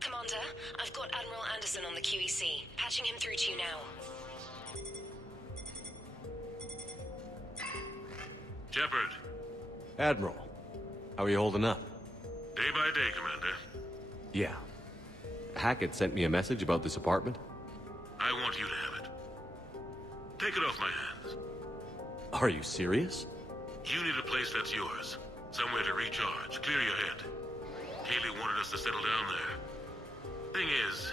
Commander, I've got Admiral Anderson on the QEC. Patching him through to you now. Shepard. Admiral, how are you holding up? Day by day, Commander. Yeah. Hackett sent me a message about this apartment. I want you to have it. Take it off my hands. Are you serious? You need a place that's yours. Somewhere to recharge, clear your head. Haley wanted us to settle down there. Thing is,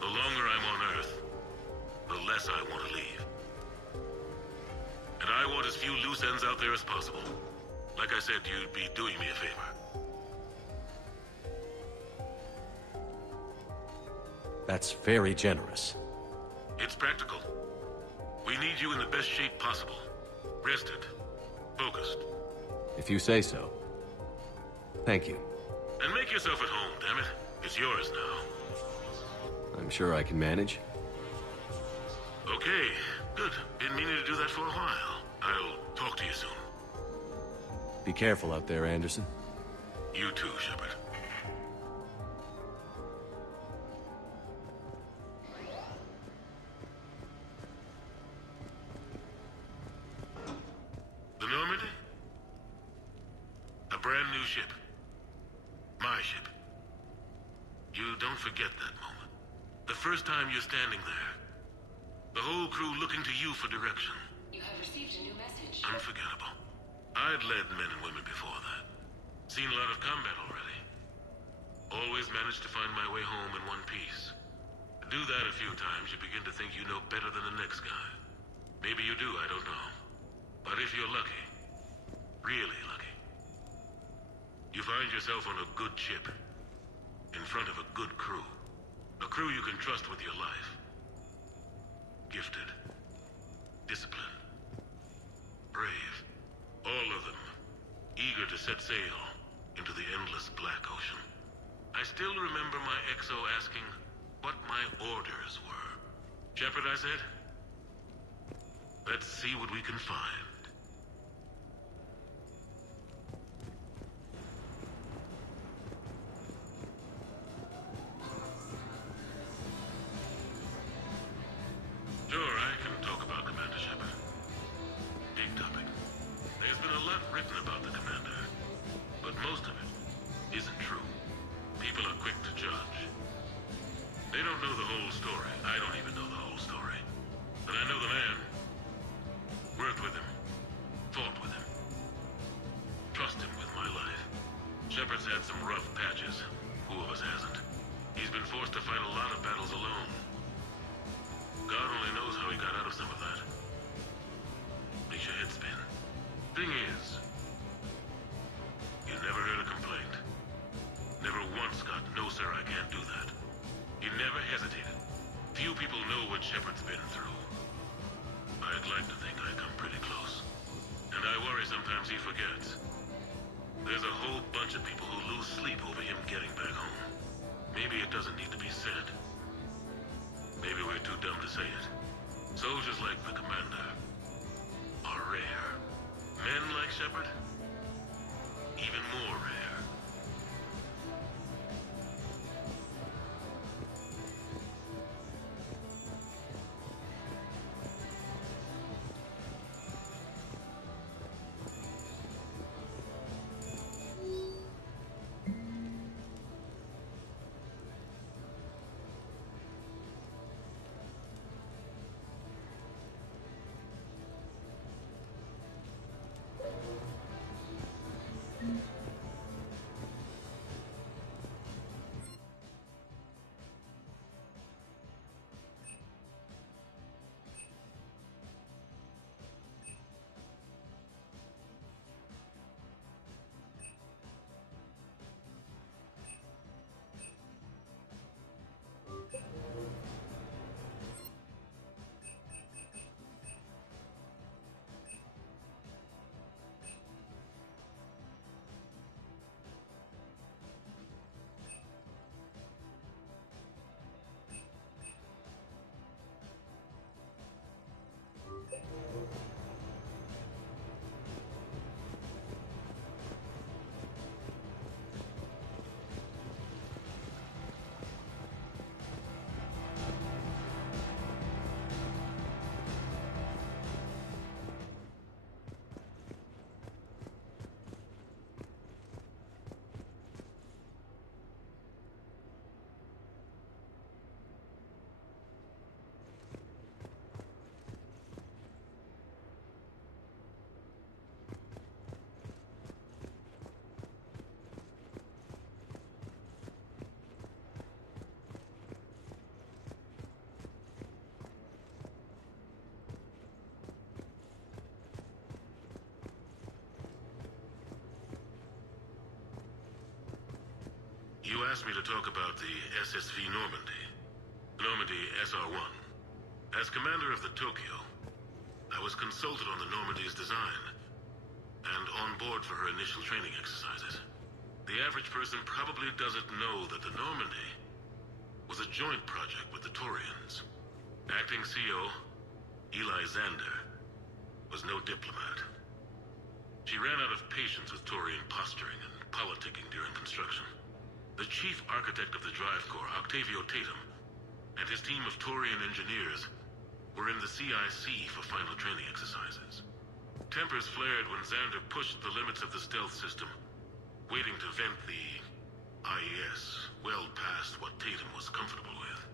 the longer I'm on Earth, the less I want to leave. And I want as few loose ends out there as possible. Like I said, you'd be doing me a favor. That's very generous. It's practical. We need you in the best shape possible. Rested. Focused. If you say so. Thank you. And make yourself at home, damn it. It's yours now. I'm sure I can manage. Okay, good. Been meaning to do that for a while. I'll talk to you soon. Be careful out there, Anderson. You too, Shepard. The Normandy? A brand new ship. My ship. You don't forget that moment. The first time you're standing there. The whole crew looking to you for direction. You have received a new message. Unforgettable. I'd led men and women before that. Seen a lot of combat already. Always managed to find my way home in one piece. Do that a few times, you begin to think you know better than the next guy. Maybe you do, I don't know. But if you're lucky, really lucky, you find yourself on a good ship. In front of a good crew. A crew you can trust with your life. Gifted. Disciplined. Brave. All of them. Eager to set sail into the endless black ocean. I still remember my XO asking what my orders were. Shepard, I said. Let's see what we can find. Sure, I can talk about Commander Shepard. Big topic. There's been a lot written about the Commander, but most of it isn't true. People are quick to judge. They don't know the whole story. I don't even know the whole story. But I know the man. Worked with him. Fought with him. Trust him with my life. Shepard's had some rough patches. Who of us hasn't? He's been forced to fight a lot of battles alone. God only knows how he got out of some of that. Makes your head spin. Thing is, you never heard a complaint. Never once got, no sir, I can't do that. He never hesitated. Few people know what Shepard's been through. I'd like to think I come pretty close. And I worry sometimes he forgets. There's a whole bunch of people who lose sleep over him getting back home. Maybe it doesn't need to be said. Maybe we're too dumb to say it. Soldiers like the Commander are rare. Men like Shepard, even more rare. You asked me to talk about the SSV Normandy. Normandy SR-1. As commander of the Tokyo, I was consulted on the Normandy's design, and on board for her initial training exercises. The average person probably doesn't know that the Normandy was a joint project with the Turians. Acting CO, Eli Xander, was no diplomat. She ran out of patience with Turian posturing and politicking during construction. The chief architect of the Drive Corps, Octavio Tatum, and his team of Turian engineers were in the CIC for final training exercises. Tempers flared when Xander pushed the limits of the stealth system, waiting to vent the IES well past what Tatum was comfortable with.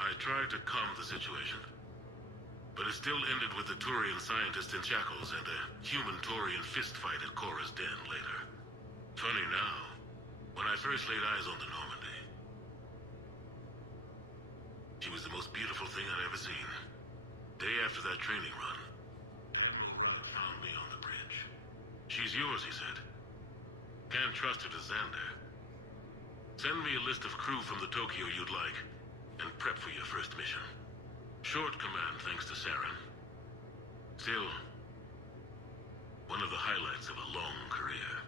I tried to calm the situation, but it still ended with the Turian scientist in shackles and a human Turian fistfight at Korra's den later. Funny now, when I first laid eyes on the Normandy, she was the most beautiful thing I'd ever seen. Day after that training run, Admiral Rudd found me on the bridge. She's yours, he said. Can't trust her to Xander. Send me a list of crew from the Tokyo you'd like, and prep for your first mission. Short command thanks to Saren. Still, one of the highlights of a long career.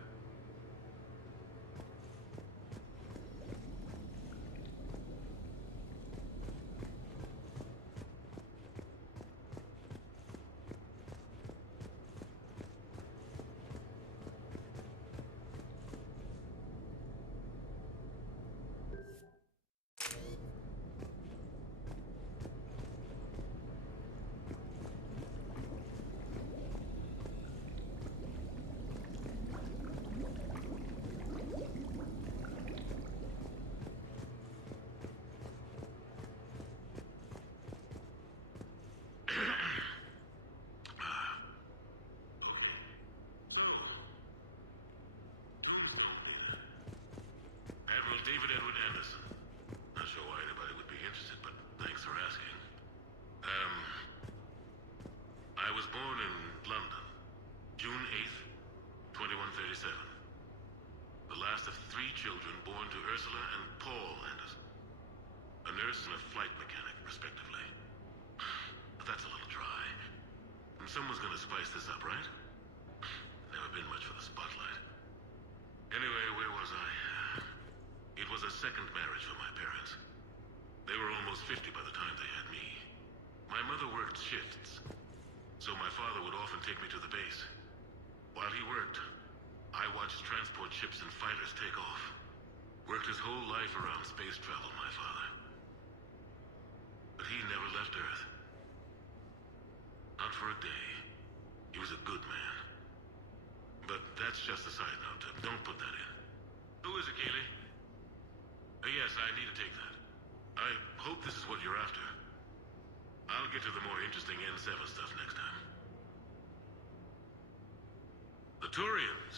Someone's gonna spice this up, right? Never been much for the spotlight. Anyway, where was I? It was a second marriage for my parents. They were almost 50 by the time they had me. My mother worked shifts, so my father would often take me to the base. While he worked, I watched transport ships and fighters take off. Worked his whole life around space travel, my father. But he never left Earth. Not for a day. He was a good man. But that's just a side note. Don't put that in. Who is it, Keeley? Yes, I need to take that. I hope this is what you're after. I'll get to the more interesting N7 stuff next time. The Turians?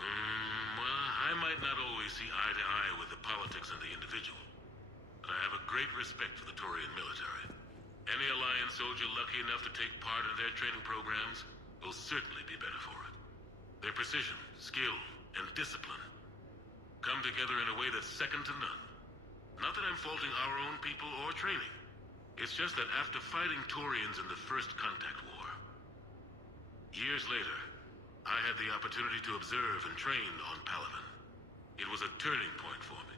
Well, I might not always see eye to eye with the politics and the individual, but I have a great respect for the Turian military. Any Alliance soldier lucky enough to take part in their training programs will certainly be better for it. Their precision, skill, and discipline come together in a way that's second to none. Not that I'm faulting our own people or training. It's just that after fighting Turians in the First Contact War, years later, I had the opportunity to observe and train on Palaven. It was a turning point for me.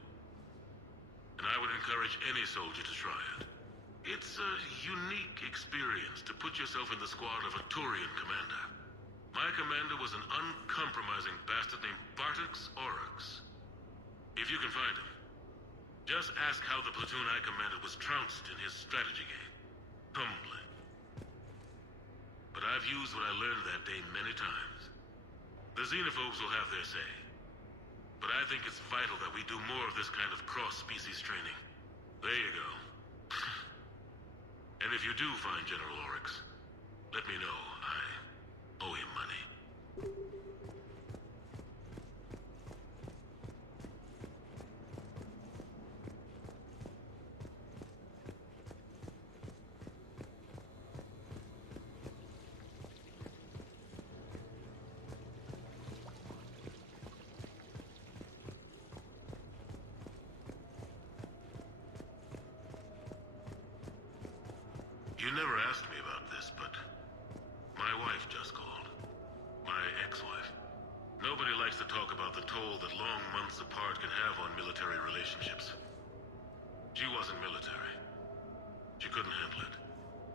And I would encourage any soldier to try it. It's a unique experience to put yourself in the squad of a Turian commander. My commander was an uncompromising bastard named Bartix Oryx. If you can find him, just ask how the platoon I commanded was trounced in his strategy game. Humbling. But I've used what I learned that day many times. The xenophobes will have their say. But I think it's vital that we do more of this kind of cross-species training. There you go. And if you do find General Oryx, let me know. I owe him money. never asked me about this, but my wife just called. My ex-wife. Nobody likes to talk about the toll that long months apart can have on military relationships. She wasn't military. She couldn't handle it.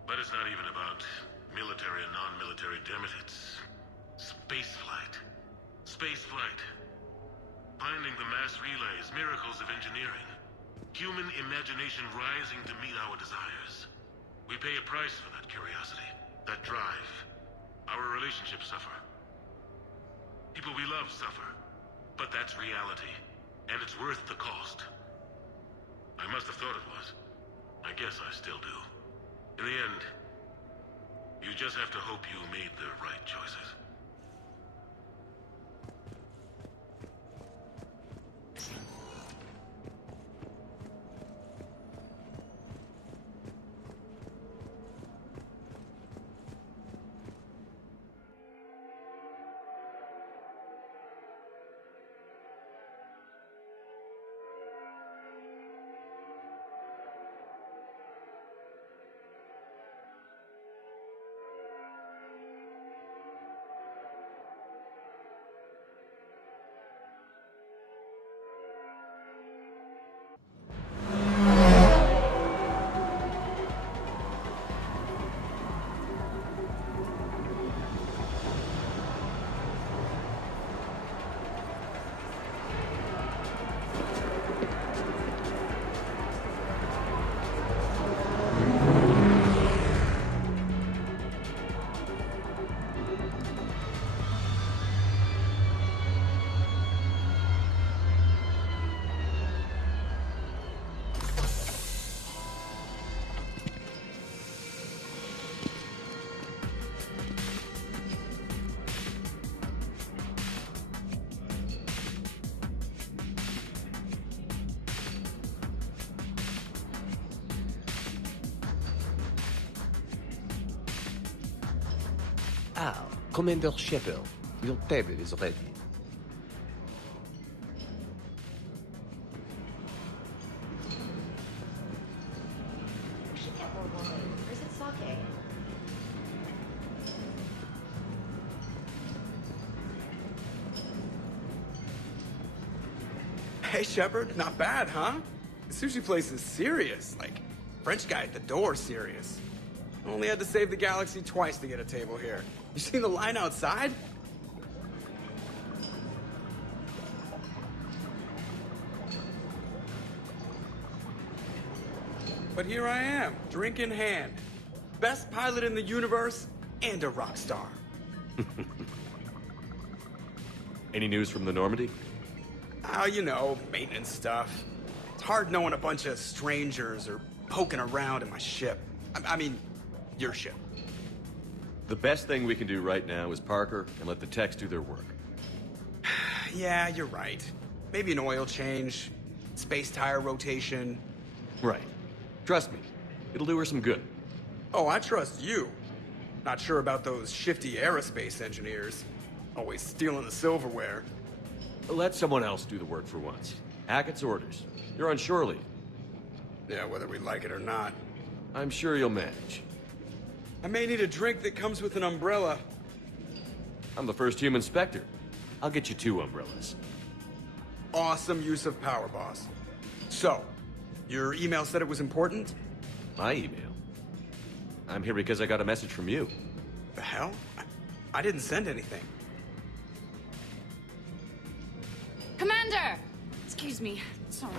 But it's not even about military and non-military, damn it. It's spaceflight. Spaceflight. Finding the mass relays, miracles of engineering. Human imagination rising to meet our desires. We pay a price for that curiosity, that drive. Our relationships suffer. People we love suffer. But that's reality, and it's worth the cost. I must have thought it was. I guess I still do. In the end, you just have to hope you made the right choices. Ah, Commander Shepard, your table is ready. We should get more wine. Or is it sake? Hey, Shepard, not bad, huh? The sushi place is serious. Like, French guy at the door serious. Only had to save the galaxy twice to get a table here. You seen the line outside? But here I am, drink in hand. Best pilot in the universe and a rock star. Any news from the Normandy? Oh, you know, maintenance stuff. It's hard knowing a bunch of strangers or poking around in my ship. I mean, your ship. The best thing we can do right now is park her and let the techs do their work. Yeah, you're right. Maybe an oil change, space tire rotation. Right. Trust me, it'll do her some good. Oh, I trust you. Not sure about those shifty aerospace engineers. Always stealing the silverware. Let someone else do the work for once. Hackett's orders. You're on shore leave. Yeah, whether we like it or not. I'm sure you'll manage. I may need a drink that comes with an umbrella. I'm the first human Spectre. I'll get you 2 umbrellas. Awesome use of power, boss. So, your email said it was important? My email? I'm here because I got a message from you. The hell? I didn't send anything. Commander! Excuse me. Sorry.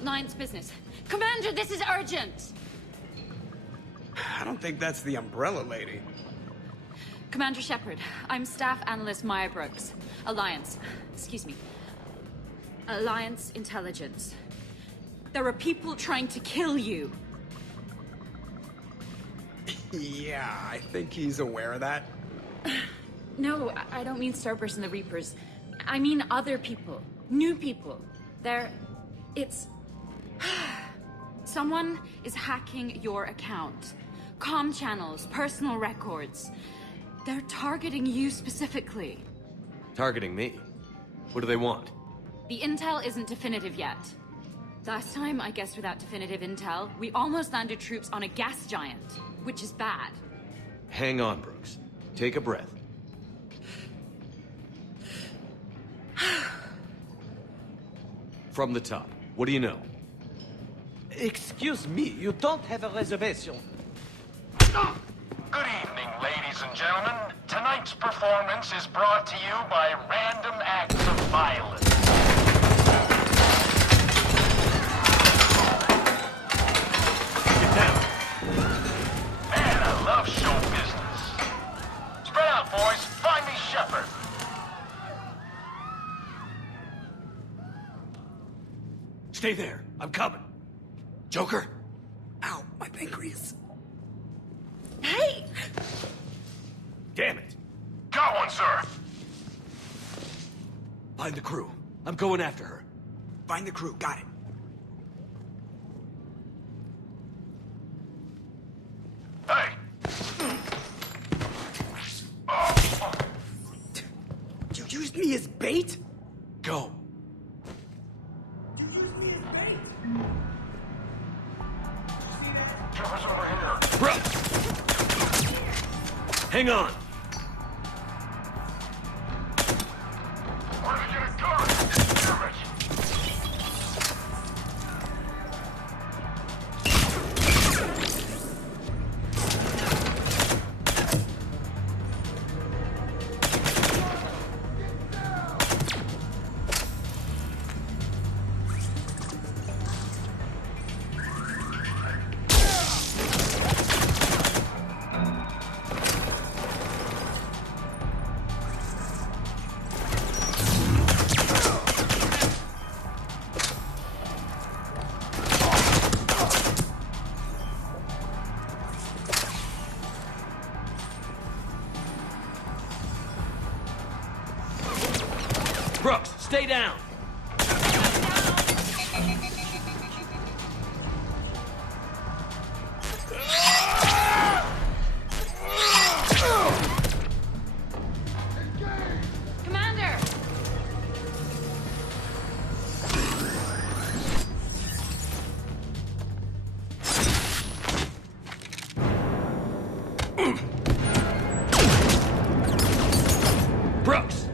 Lion's business. Commander, this is urgent! I don't think that's the umbrella lady. Commander Shepard, I'm Staff Analyst Maya Brooks. Alliance. Excuse me. Alliance Intelligence. There are people trying to kill you. Yeah, I think he's aware of that. No, I don't mean Cerberus and the Reapers. I mean other people. New people. It's... Someone is hacking your account. Comm channels, personal records. They're targeting you specifically. Targeting me? What do they want? The intel isn't definitive yet. Last time, I guessed without definitive intel, we almost landed troops on a gas giant. which is bad. Hang on, Brooks. Take a breath. From the top, what do you know? Excuse me, you don't have a reservation. Good evening, ladies and gentlemen. Tonight's performance is brought to you by random acts of violence. Get down. Man, I love show business. Spread out, boys. Find me Shepard. Stay there. I'm coming. Joker? Ow, my pancreas. Hey! Damn it. Got one, sir. Find the crew. I'm going after her. Find the crew, got it. Hey. You used me as bait? Go. You used me as bait? Trevor's over here. Brooks! Hang on. Where did you get a gun? Damn it. Brooks, stay down. Commander! Brooks!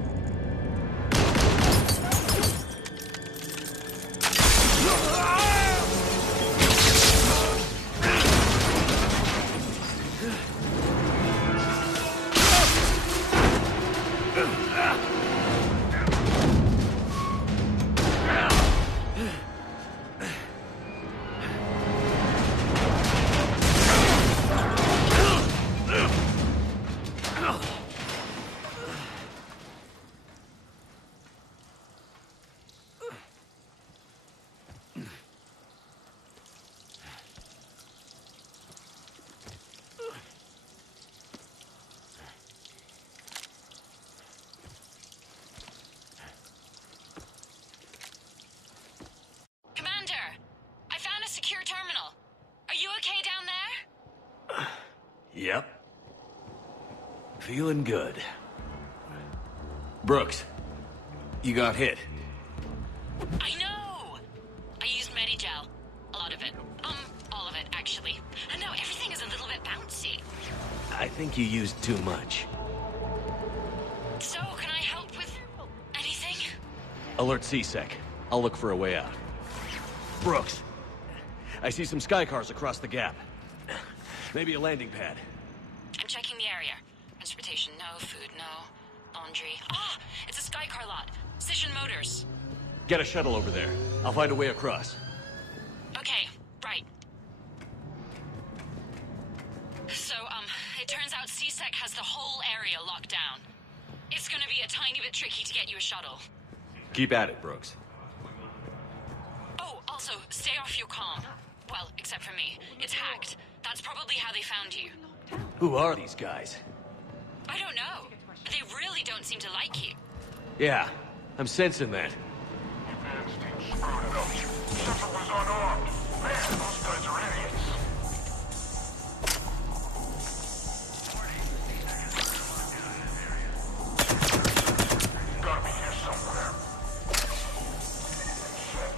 Yep. Feeling good. Brooks, you got hit. I know! I used Medigel. A lot of it. All of it, actually. And now everything is a little bit bouncy. I think you used too much. So, can I help with anything? Alert C-Sec. I'll look for a way out. Brooks, I see some sky cars across the gap. Maybe a landing pad. I'm checking the area. Transportation, no. Food, no. Laundry. Ah! It's a sky car lot. Cision Motors. Get a shuttle over there. I'll find a way across. Okay, right. So, it turns out C-Sec has the whole area locked down. It's gonna be a tiny bit tricky to get you a shuttle. Keep at it, Brooks. Oh, also, stay off your comm. Well, except for me. It's hacked. That's probably how they found you. Who are these guys? I don't know. They really don't seem to like you. Yeah, I'm sensing that. Advance team screwed it up. Shepard was unarmed. Man, those guys are idiots. Gotta be here somewhere. Shit.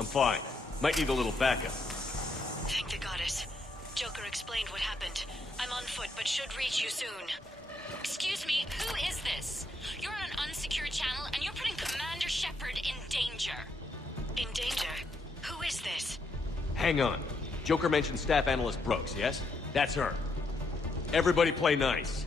I'm fine. Might need a little backup. Thank the goddess. Joker explained what happened. I'm on foot, but should reach you soon. Excuse me, who is this? You're on an unsecured channel, and you're putting Commander Shepard in danger. In danger? Who is this? Hang on. Joker mentioned Staff Analyst Brooks, yes? That's her. Everybody play nice.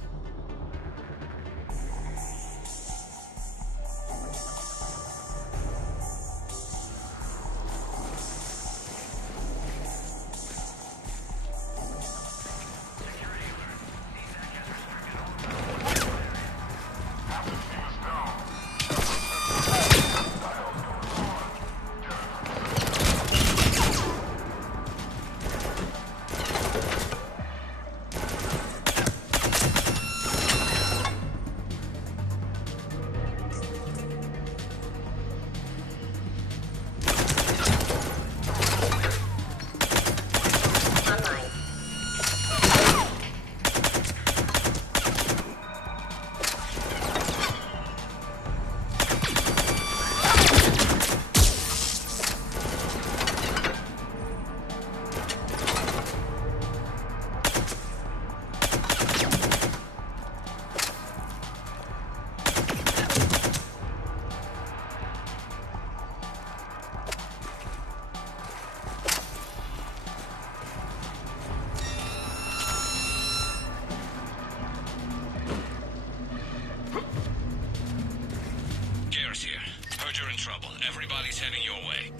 Everybody's heading your way.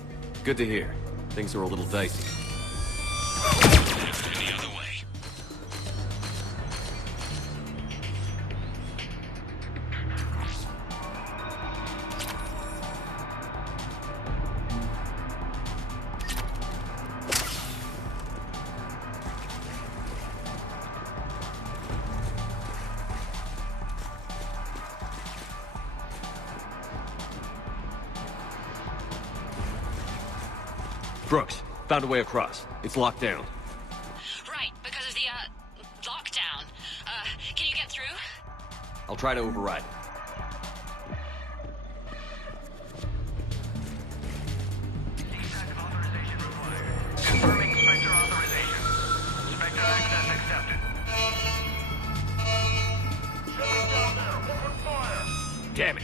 Good to hear. Things are a little dicey. Any other way? Brooks, found a way across. It's locked down. Right, because of the, lockdown. Can you get through? I'll try to override it. Confirming Spectre authorization. Spectre access accepted. Shutting down there. Open fire. Damn it.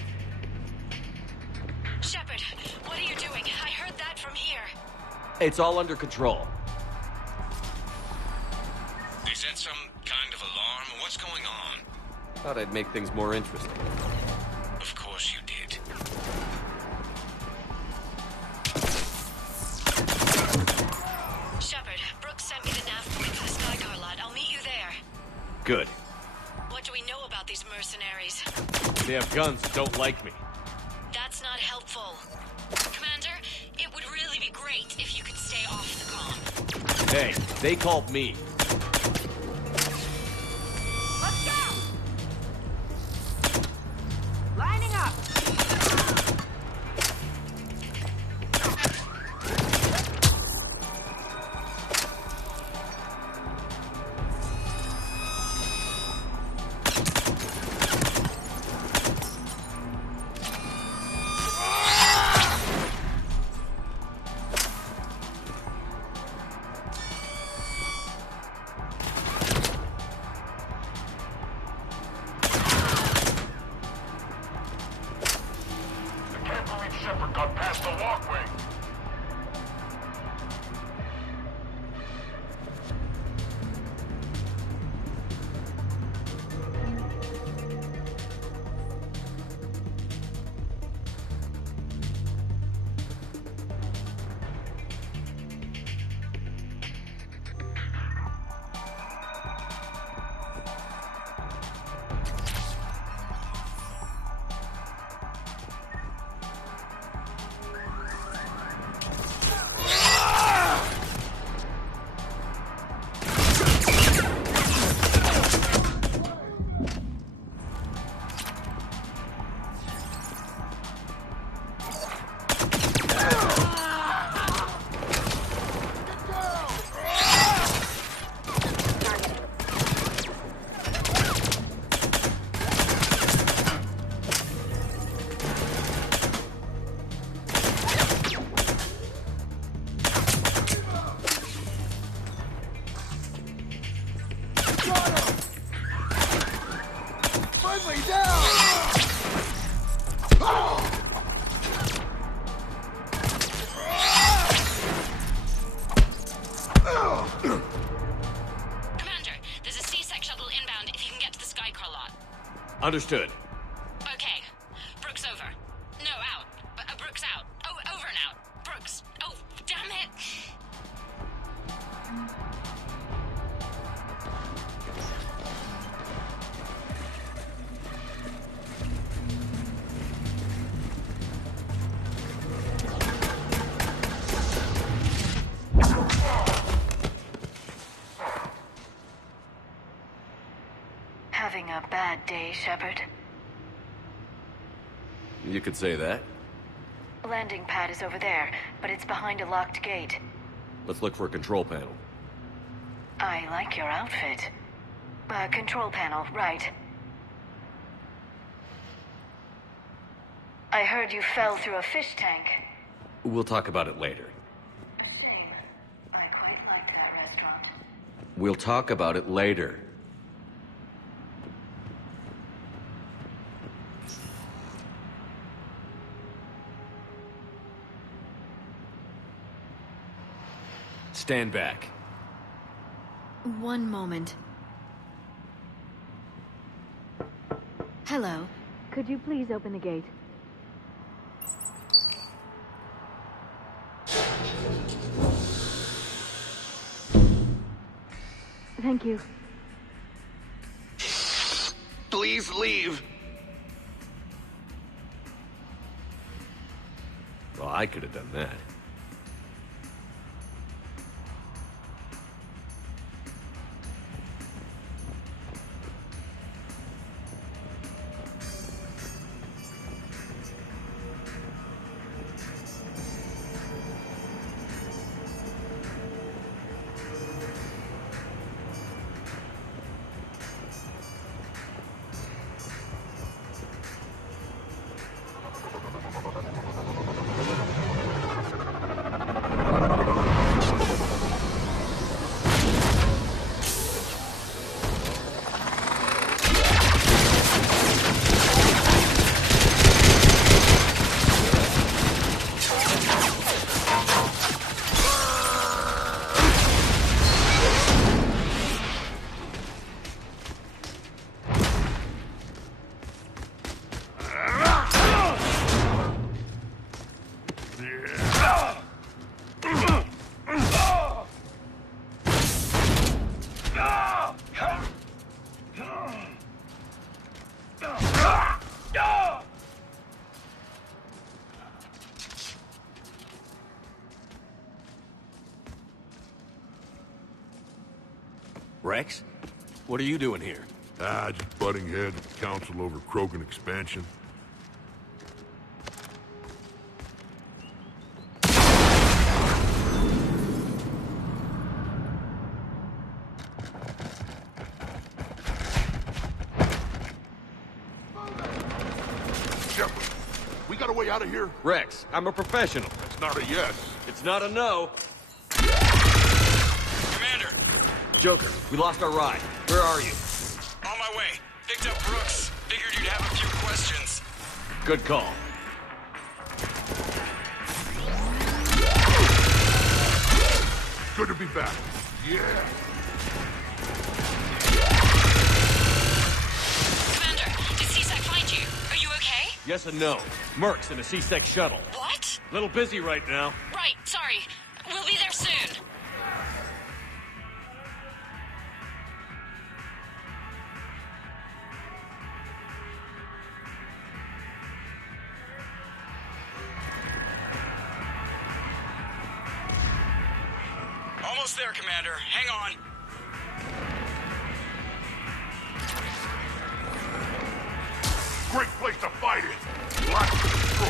Shepard, what are you doing? I heard that from here. It's all under control. Is that some kind of alarm? What's going on? Thought I'd make things more interesting. Of course you did. Shepard, Brooks sent me the nav point for the Skycar lot. I'll meet you there. Good. What do we know about these mercenaries? They have guns and don't like me. That's not helpful. Commander, it would really be great if you could stay off the comm. Hey, they called me. Let's go! Lining up! Shepard got past the walkway. Understood. Okay. Brooks over. No, out. Brooks out. Oh, over and out. Brooks. Oh, damn it. Having a bad day, Shepard? You could say that. Landing pad is over there, but it's behind a locked gate. Let's look for a control panel. I like your outfit. Control panel, right. I heard you fell through a fish tank. We'll talk about it later. A shame. I quite like that restaurant. We'll talk about it later. Stand back. One moment. Hello. Could you please open the gate? Thank you. Please leave. Well, I could have done that. Rex? What are you doing here? Just butting heads with council over Krogan expansion. Shepard, we got a way out of here? Rex, I'm a professional. It's not a yes. It's not a no. Commander, Joker, we lost our ride. Where are you? on my way. Picked up Brooks. Figured you'd have a few questions. Good call. Good to be back. Yeah. Commander, did CSEC find you? Are you okay? Yes and no. Merc's in a C-Sec shuttle. What? Little busy right now. Right, sorry. We'll be there soon. Almost there, Commander. Hang on. Great place to fight it. Lots to destroy.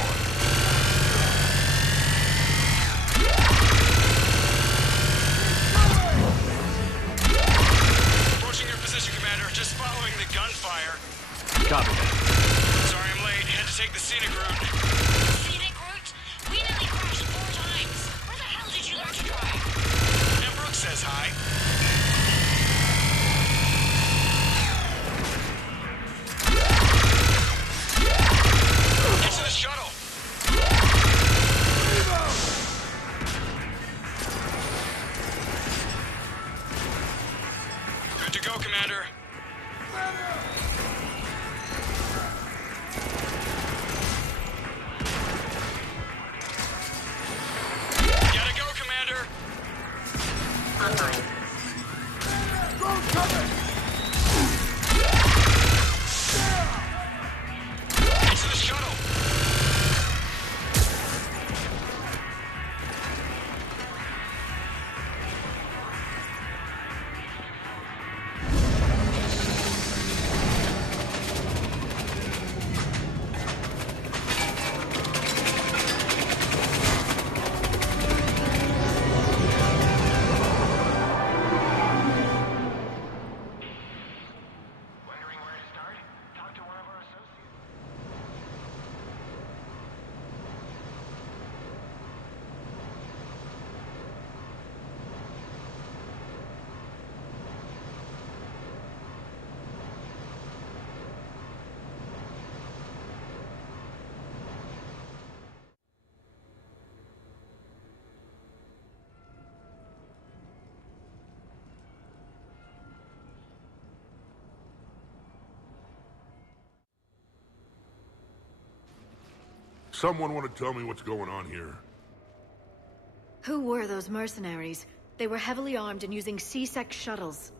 Approaching your position, Commander. Just following the gunfire. Copy that. Sorry I'm late. Had to take the scenic route. Scenic route? We nearly crashed 4 times. Where the hell did you learn to drive? And Brooks says hi. Get to the shuttle. Good to go, Commander. Someone want to tell me what's going on here? Who were those mercenaries? They were heavily armed and using C-Sec shuttles.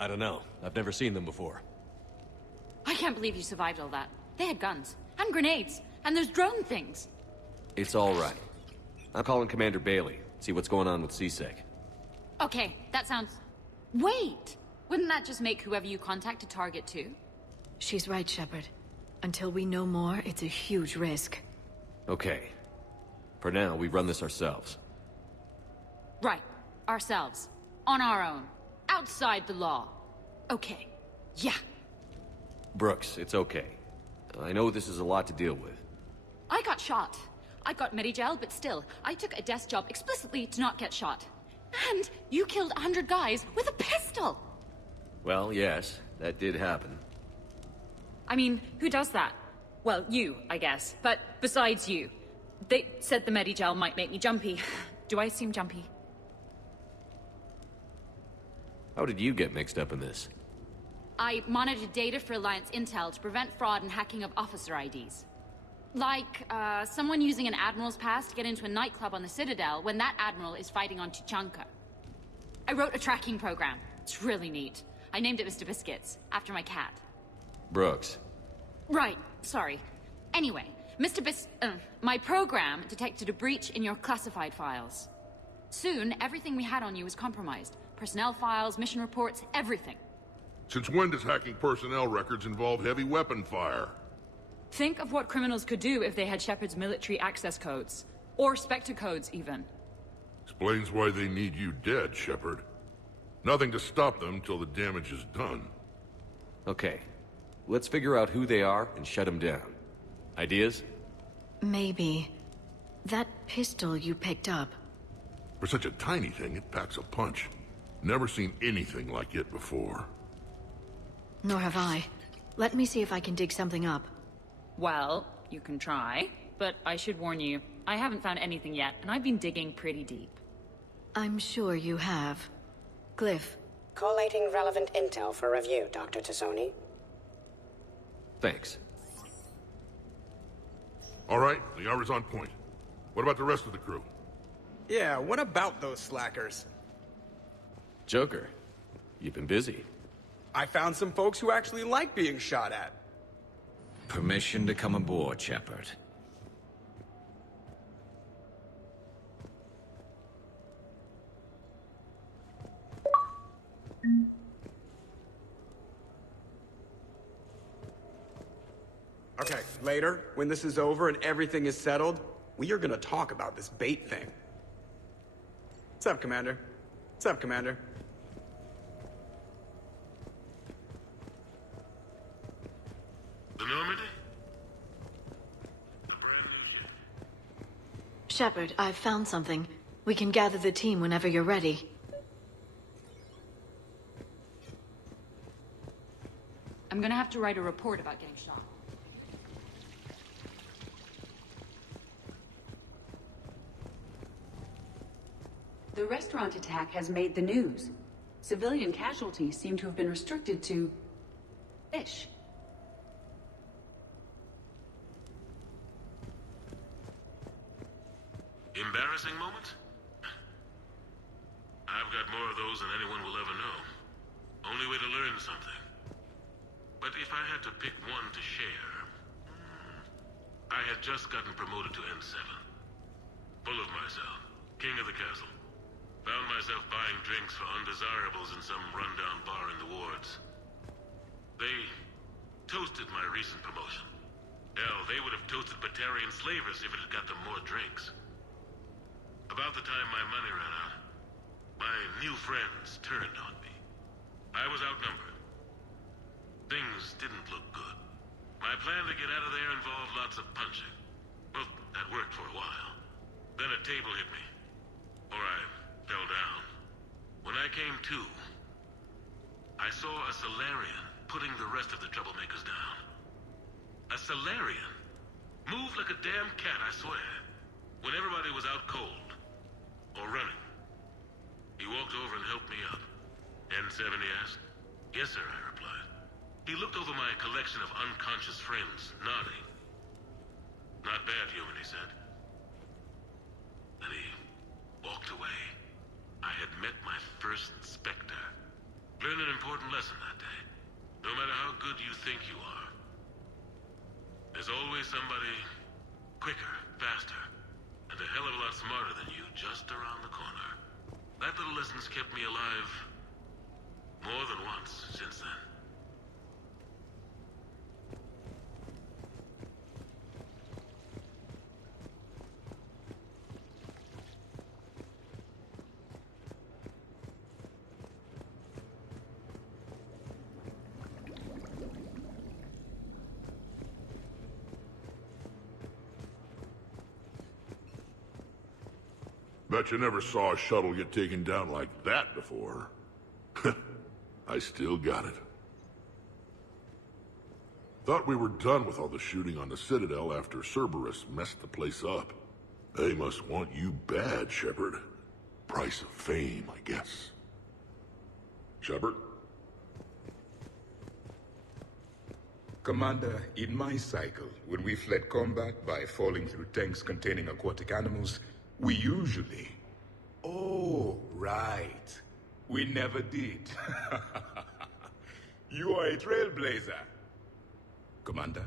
I don't know. I've never seen them before. I can't believe you survived all that. They had guns, and grenades, and those drone things. It's all right. I'm calling Commander Bailey. See what's going on with C-Sec. Okay, that sounds... Wait! Wouldn't that just make whoever you contact a target too? She's right, Shepard. Until we know more, it's a huge risk. Okay. For now, we run this ourselves. Right. Ourselves. On our own. Outside the law. Okay. Yeah. Brooks, it's okay. I know this is a lot to deal with. I got shot. I got Medigel, but still, I took a desk job explicitly to not get shot. And you killed 100 guys with a pistol! Well, yes, that did happen. I mean, who does that? Well, you, I guess. But besides you. They said the Medigel might make me jumpy. Do I seem jumpy? How did you get mixed up in this? I monitored data for Alliance intel to prevent fraud and hacking of officer IDs. Like, someone using an Admiral's pass to get into a nightclub on the Citadel when that Admiral is fighting on Tuchanka. I wrote a tracking program. It's really neat. I named it Mr. Biscuits, after my cat. Brooks. Right, sorry. Anyway, my program detected a breach in your classified files. Soon, everything we had on you was compromised. Personnel files, mission reports, everything. Since when does hacking personnel records involve heavy weapon fire? Think of what criminals could do if they had Shepard's military access codes. Or Spectre codes, even. Explains why they need you dead, Shepard. Nothing to stop them till the damage is done. Okay. Let's figure out who they are and shut them down. Ideas? Maybe. That pistol you picked up. For such a tiny thing, it packs a punch. Never seen anything like it before. Nor have I. Let me see if I can dig something up. Well, you can try. But I should warn you, I haven't found anything yet, and I've been digging pretty deep. I'm sure you have. Glyph. Collating relevant intel for review, Dr. Tassoni. Thanks. All right, the hour's on point. What about the rest of the crew? Yeah, what about those slackers? Joker, you've been busy. I found some folks who actually like being shot at. Permission to come aboard, Shepard. Okay, later, when this is over and everything is settled, we are gonna talk about this bait thing. What's up, Commander? What's up, Commander? The Normandy? A brand new ship. Shepard, I've found something. We can gather the team whenever you're ready. I'm gonna have to write a report about getting shot. The restaurant attack has made the news. Civilian casualties seem to have been restricted to... fish. Embarrassing moment? I've got more of those than anyone will ever know. Only way to learn something. But if I had to pick one to share... I had just gotten promoted to N7. Full of myself. King of the castle. Found myself buying drinks for undesirables in some rundown bar in the wards. They toasted my recent promotion. Hell, they would have toasted Batarian slavers if it had got them more drinks. About the time my money ran out, my new friends turned on me. I was outnumbered. Things didn't look good. My plan to get out of there involved lots of punching. Well, that worked for a while. Then a table hit me. Or I fell down. When I came to, I saw a Salarian putting the rest of the troublemakers down. A Salarian? Moved like a damn cat, I swear. When everybody was out cold. Or running. He walked over and helped me up. N7, he asked. Yes, sir, I replied. He looked over my collection of unconscious friends, nodding. Not bad, human. said. Then he walked away. I had met my first Spectre. Learned an important lesson that day. No matter how good you think you are, there's always somebody quicker, faster, and a hell of a lot smarter than you just around the corner. That little lesson's kept me alive more than once since then. Bet you never saw a shuttle get taken down like that before. I still got it. Thought we were done with all the shooting on the Citadel after Cerberus messed the place up. They must want you bad, Shepard. Price of fame, I guess. Shepard? Commander, in my cycle, when we fled combat by falling through tanks containing aquatic animals, we usually... Oh, right. We never did. You are a trailblazer. Commander?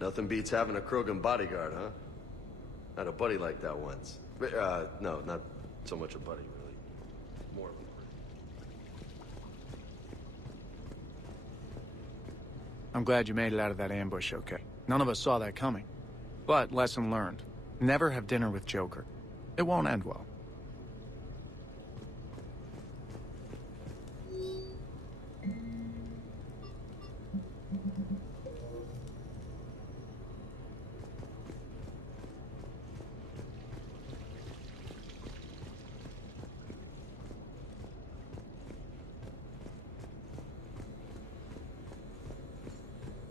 Nothing beats having a Krogan bodyguard, huh? Had a buddy like that once. No, not so much a buddy, really. More of a buddy. I'm glad you made it out of that ambush, okay? None of us saw that coming. But, lesson learned. Never have dinner with Joker. It won't end well.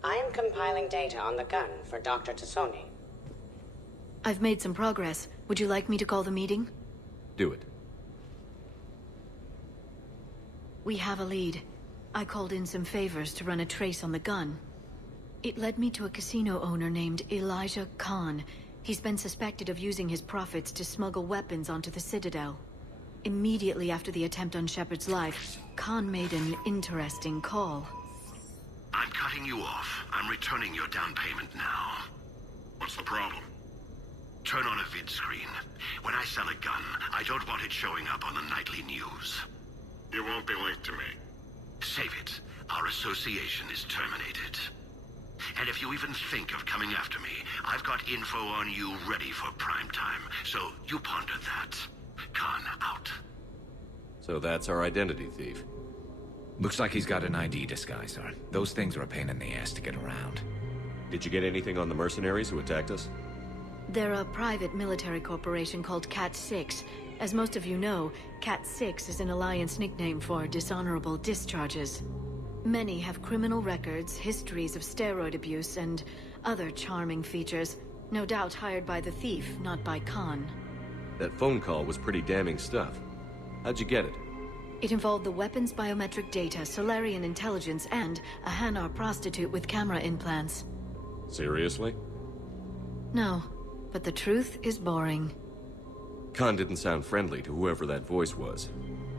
I am compiling data on the gun for Dr. T'Soni. I've made some progress. Would you like me to call the meeting? Do it. We have a lead. I called in some favors to run a trace on the gun. It led me to a casino owner named Elijah Khan. He's been suspected of using his profits to smuggle weapons onto the Citadel. Immediately after the attempt on Shepard's life, Khan made an interesting call. I'm cutting you off. I'm returning your down payment now. What's the problem? Turn on a vid screen. When I sell a gun, I don't want it showing up on the nightly news. It won't be linked to me. Save it. Our association is terminated. And if you even think of coming after me, I've got info on you ready for prime time. So you ponder that. Khan out. So that's our identity thief. Looks like he's got an ID disguiser. Those things are a pain in the ass to get around. Did you get anything on the mercenaries who attacked us? They're a private military corporation called Cat-6. As most of you know, Cat-6 is an Alliance nickname for dishonorable discharges. Many have criminal records, histories of steroid abuse, and other charming features. No doubt hired by the thief, not by Khan. That phone call was pretty damning stuff. How'd you get it? It involved the weapons biometric data, Solarian intelligence, and a Hanar prostitute with camera implants. Seriously? No, but the truth is boring. Khan didn't sound friendly to whoever that voice was.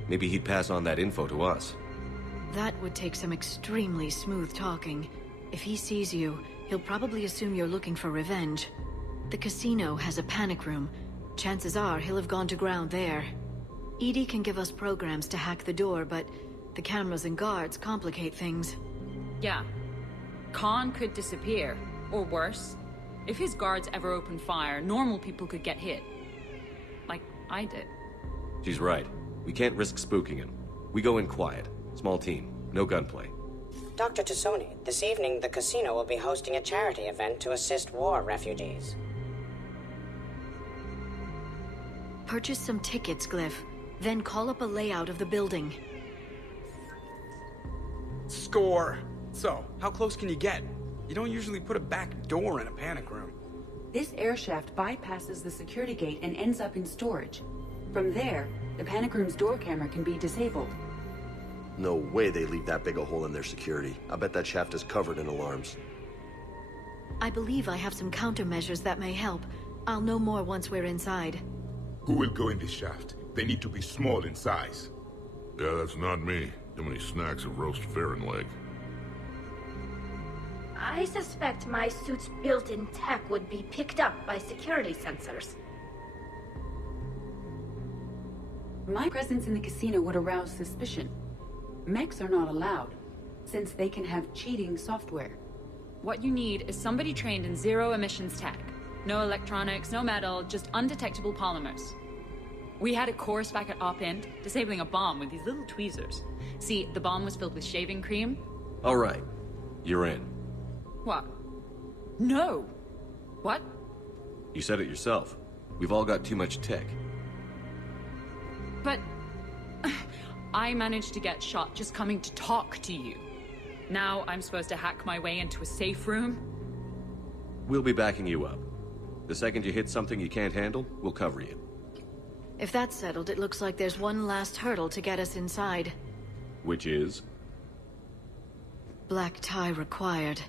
Maybe he'd pass on that info to us. That would take some extremely smooth talking. If he sees you, he'll probably assume you're looking for revenge. The casino has a panic room. Chances are he'll have gone to ground there. EDI can give us programs to hack the door, but the cameras and guards complicate things. Yeah. Khan could disappear. Or worse. If his guards ever open fire, normal people could get hit. Like I did. She's right. We can't risk spooking him. We go in quiet. Small team. No gunplay. Dr. Tassoni, this evening the casino will be hosting a charity event to assist war refugees. Purchase some tickets, Glyph. Then call up a layout of the building. Score! So, how close can you get? You don't usually put a back door in a panic room. This air shaft bypasses the security gate and ends up in storage. From there, the panic room's door camera can be disabled. No way they leave that big a hole in their security. I bet that shaft is covered in alarms. I believe I have some countermeasures that may help. I'll know more once we're inside. Who will go in this shaft? They need to be small in size. Yeah, that's not me. Too many snacks of roast ferret leg. I suspect my suit's built-in tech would be picked up by security sensors. My presence in the casino would arouse suspicion. Mechs are not allowed, since they can have cheating software. What you need is somebody trained in zero-emissions tech. No electronics, no metal, just undetectable polymers. We had a course back at Op-Int, disabling a bomb with these little tweezers. See, the bomb was filled with shaving cream. All right. You're in. What? No! What? You said it yourself. We've all got too much tech. But... I managed to get shot just coming to talk to you. Now I'm supposed to hack my way into a safe room? We'll be backing you up. The second you hit something you can't handle, we'll cover you. If that's settled, it looks like there's one last hurdle to get us inside. Which is? Black tie required.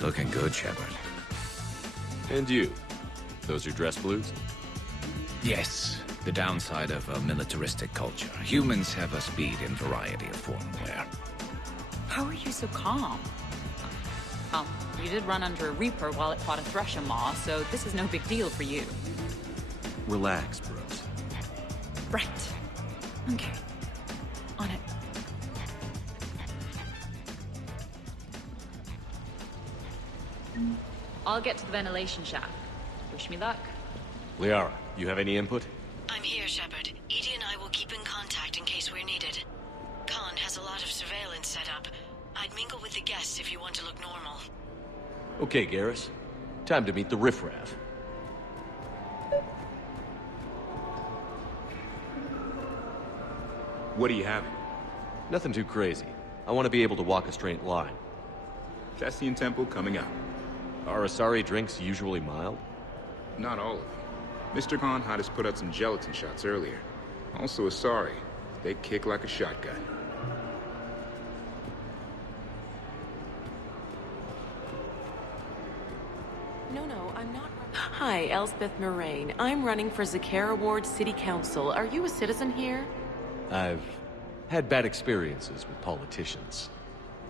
Looking good, Shepard. And you? Those your dress blues? Yes. The downside of a militaristic culture. Humans have us beat in variety of form and wear. How are you so calm? Well, you did run under a Reaper while it fought a Thresher Maw, so this is no big deal for you. Relax, Brooks. Right. Okay. On it. I'll get to the ventilation shaft. Wish me luck. Liara, you have any input? I'm here, Shepard. Edie and I will keep in contact in case we're needed. Khan has a lot of surveillance set up. I'd mingle with the guests if you want to look normal. Okay, Garrus. Time to meet the riffraff. What do you have? Nothing too crazy. I want to be able to walk a straight line. Cassian Temple coming up. Are Asari drinks usually mild? Not all of them. Mr. Khan had us put out some gelatin shots earlier. Also Asari. They kick like a shotgun. No, I'm not. Hi, Elspeth Moraine. I'm running for Zakara Ward City Council. Are you a citizen here? I've had bad experiences with politicians.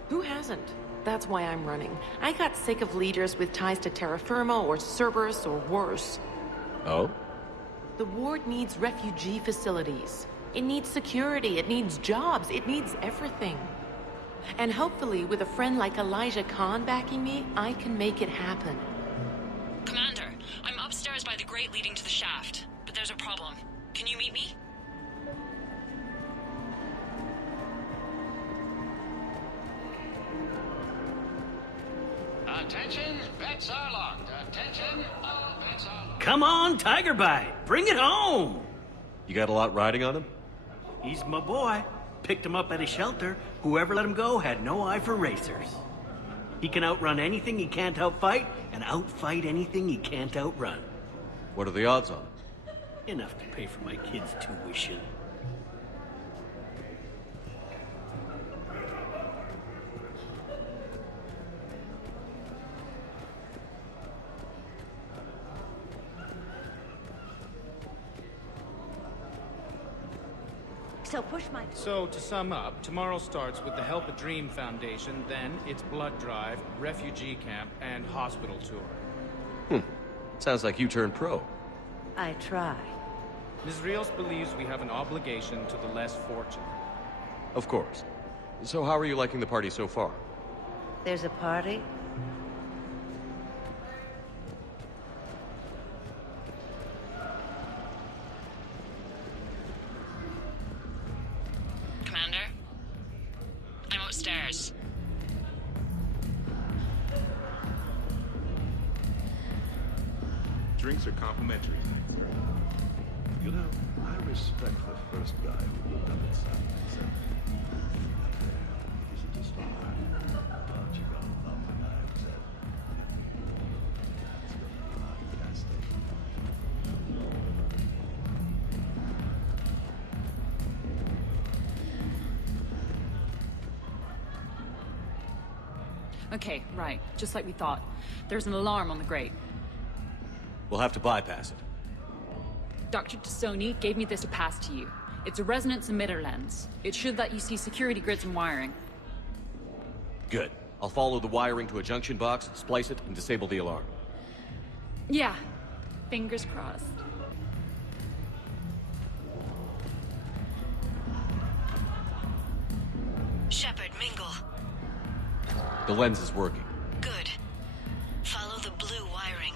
Who hasn't? That's why I'm running. I got sick of leaders with ties to Terra Firma or Cerberus or worse. Oh? The ward needs refugee facilities. It needs security, it needs jobs, it needs everything. And hopefully, with a friend like Elijah Khan backing me, I can make it happen. Commander, I'm upstairs by the grate leading to the shaft, but there's a problem. Can you meet me? Attention, bets are locked. Attention, all bets are locked. Come on, Tiger Bite. Bring it home. You got a lot riding on him? He's my boy. Picked him up at a shelter. Whoever let him go had no eye for racers. He can outrun anything he can't outfight, and outfight anything he can't outrun. What are the odds on it? Enough to pay for my kids' tuition. So push my... So, to sum up, tomorrow starts with the Help a Dream Foundation, then it's blood drive, refugee camp, and hospital tour. Sounds like you turned pro. I try. Ms. Rios believes we have an obligation to the less fortunate. Of course. So how are you liking the party so far? There's a party? Commander? I'm upstairs. Drinks are complimentary. You know, I respect the first guy who looked up at Simon and said, "He isn't a star, but you gotta love the guy who said, it's gonna be fantastic." Okay, right. Just like we thought. There's an alarm on the grate. We'll have to bypass it. Dr. Tassoni gave me this to pass to you. It's a resonance emitter lens. It should let you see security grids and wiring. Good. I'll follow the wiring to a junction box, splice it, and disable the alarm. Yeah. Fingers crossed. Shepard, mingle. The lens is working. Good. Follow the blue wiring.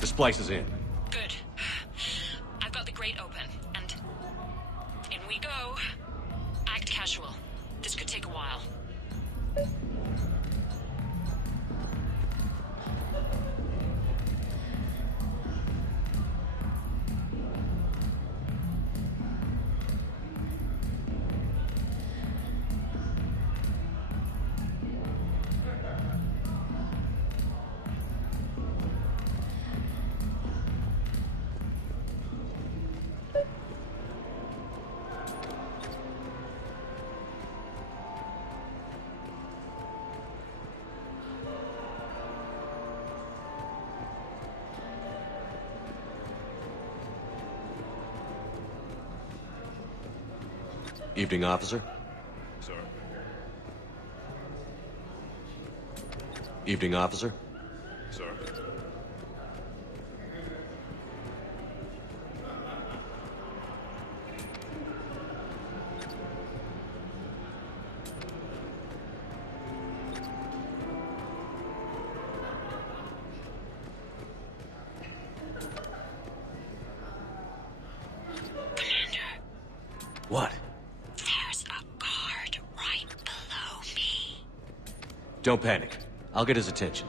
The splice is in. Good. I've got the grate open, and in we go. Act casual. This could take a while. Evening, officer. Sir. Evening, officer. Sir. What? There's a guard right below me. Don't panic. I'll get his attention.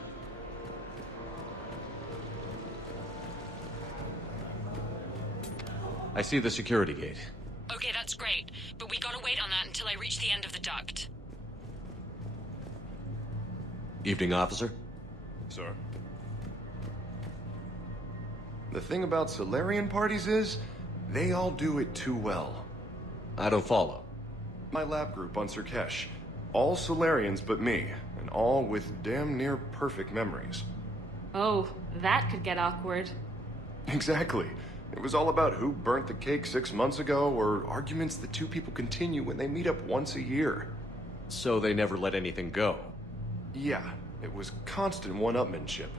I see the security gate. Okay, that's great, but we gotta wait on that until I reach the end of the duct. Evening, officer. Sir. The thing about Solarian parties is, they all do it too well. I don't follow. My lab group on Sur'Kesh. All Solarians but me, and all with damn near perfect memories. Oh, that could get awkward. Exactly. It was all about who burnt the cake 6 months ago, or arguments that two people continue when they meet up once a year. So they never let anything go? Yeah, it was constant one-upmanship.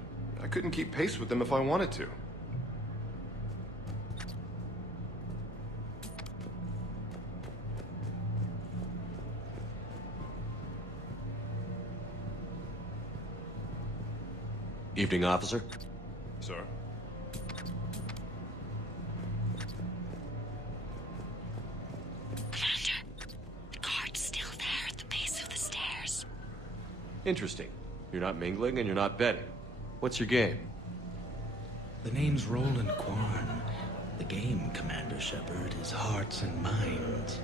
I couldn't keep pace with them if I wanted to. Evening, officer. Sir. Commander, the guard's still there at the base of the stairs. Interesting. You're not mingling and you're not betting. What's your game? The name's Roland Quarn. The game, Commander Shepard, is hearts and minds.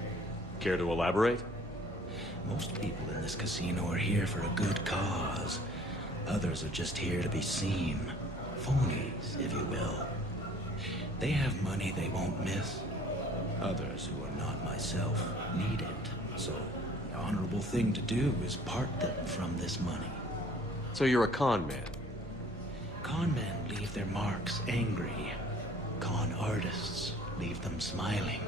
Care to elaborate? Most people in this casino are here for a good cause. Others are just here to be seen. Phonies, if you will. They have money they won't miss. Others, who are not myself, need it. So, the honorable thing to do is part them from this money. So you're a con man? Con men leave their marks angry. Con artists leave them smiling.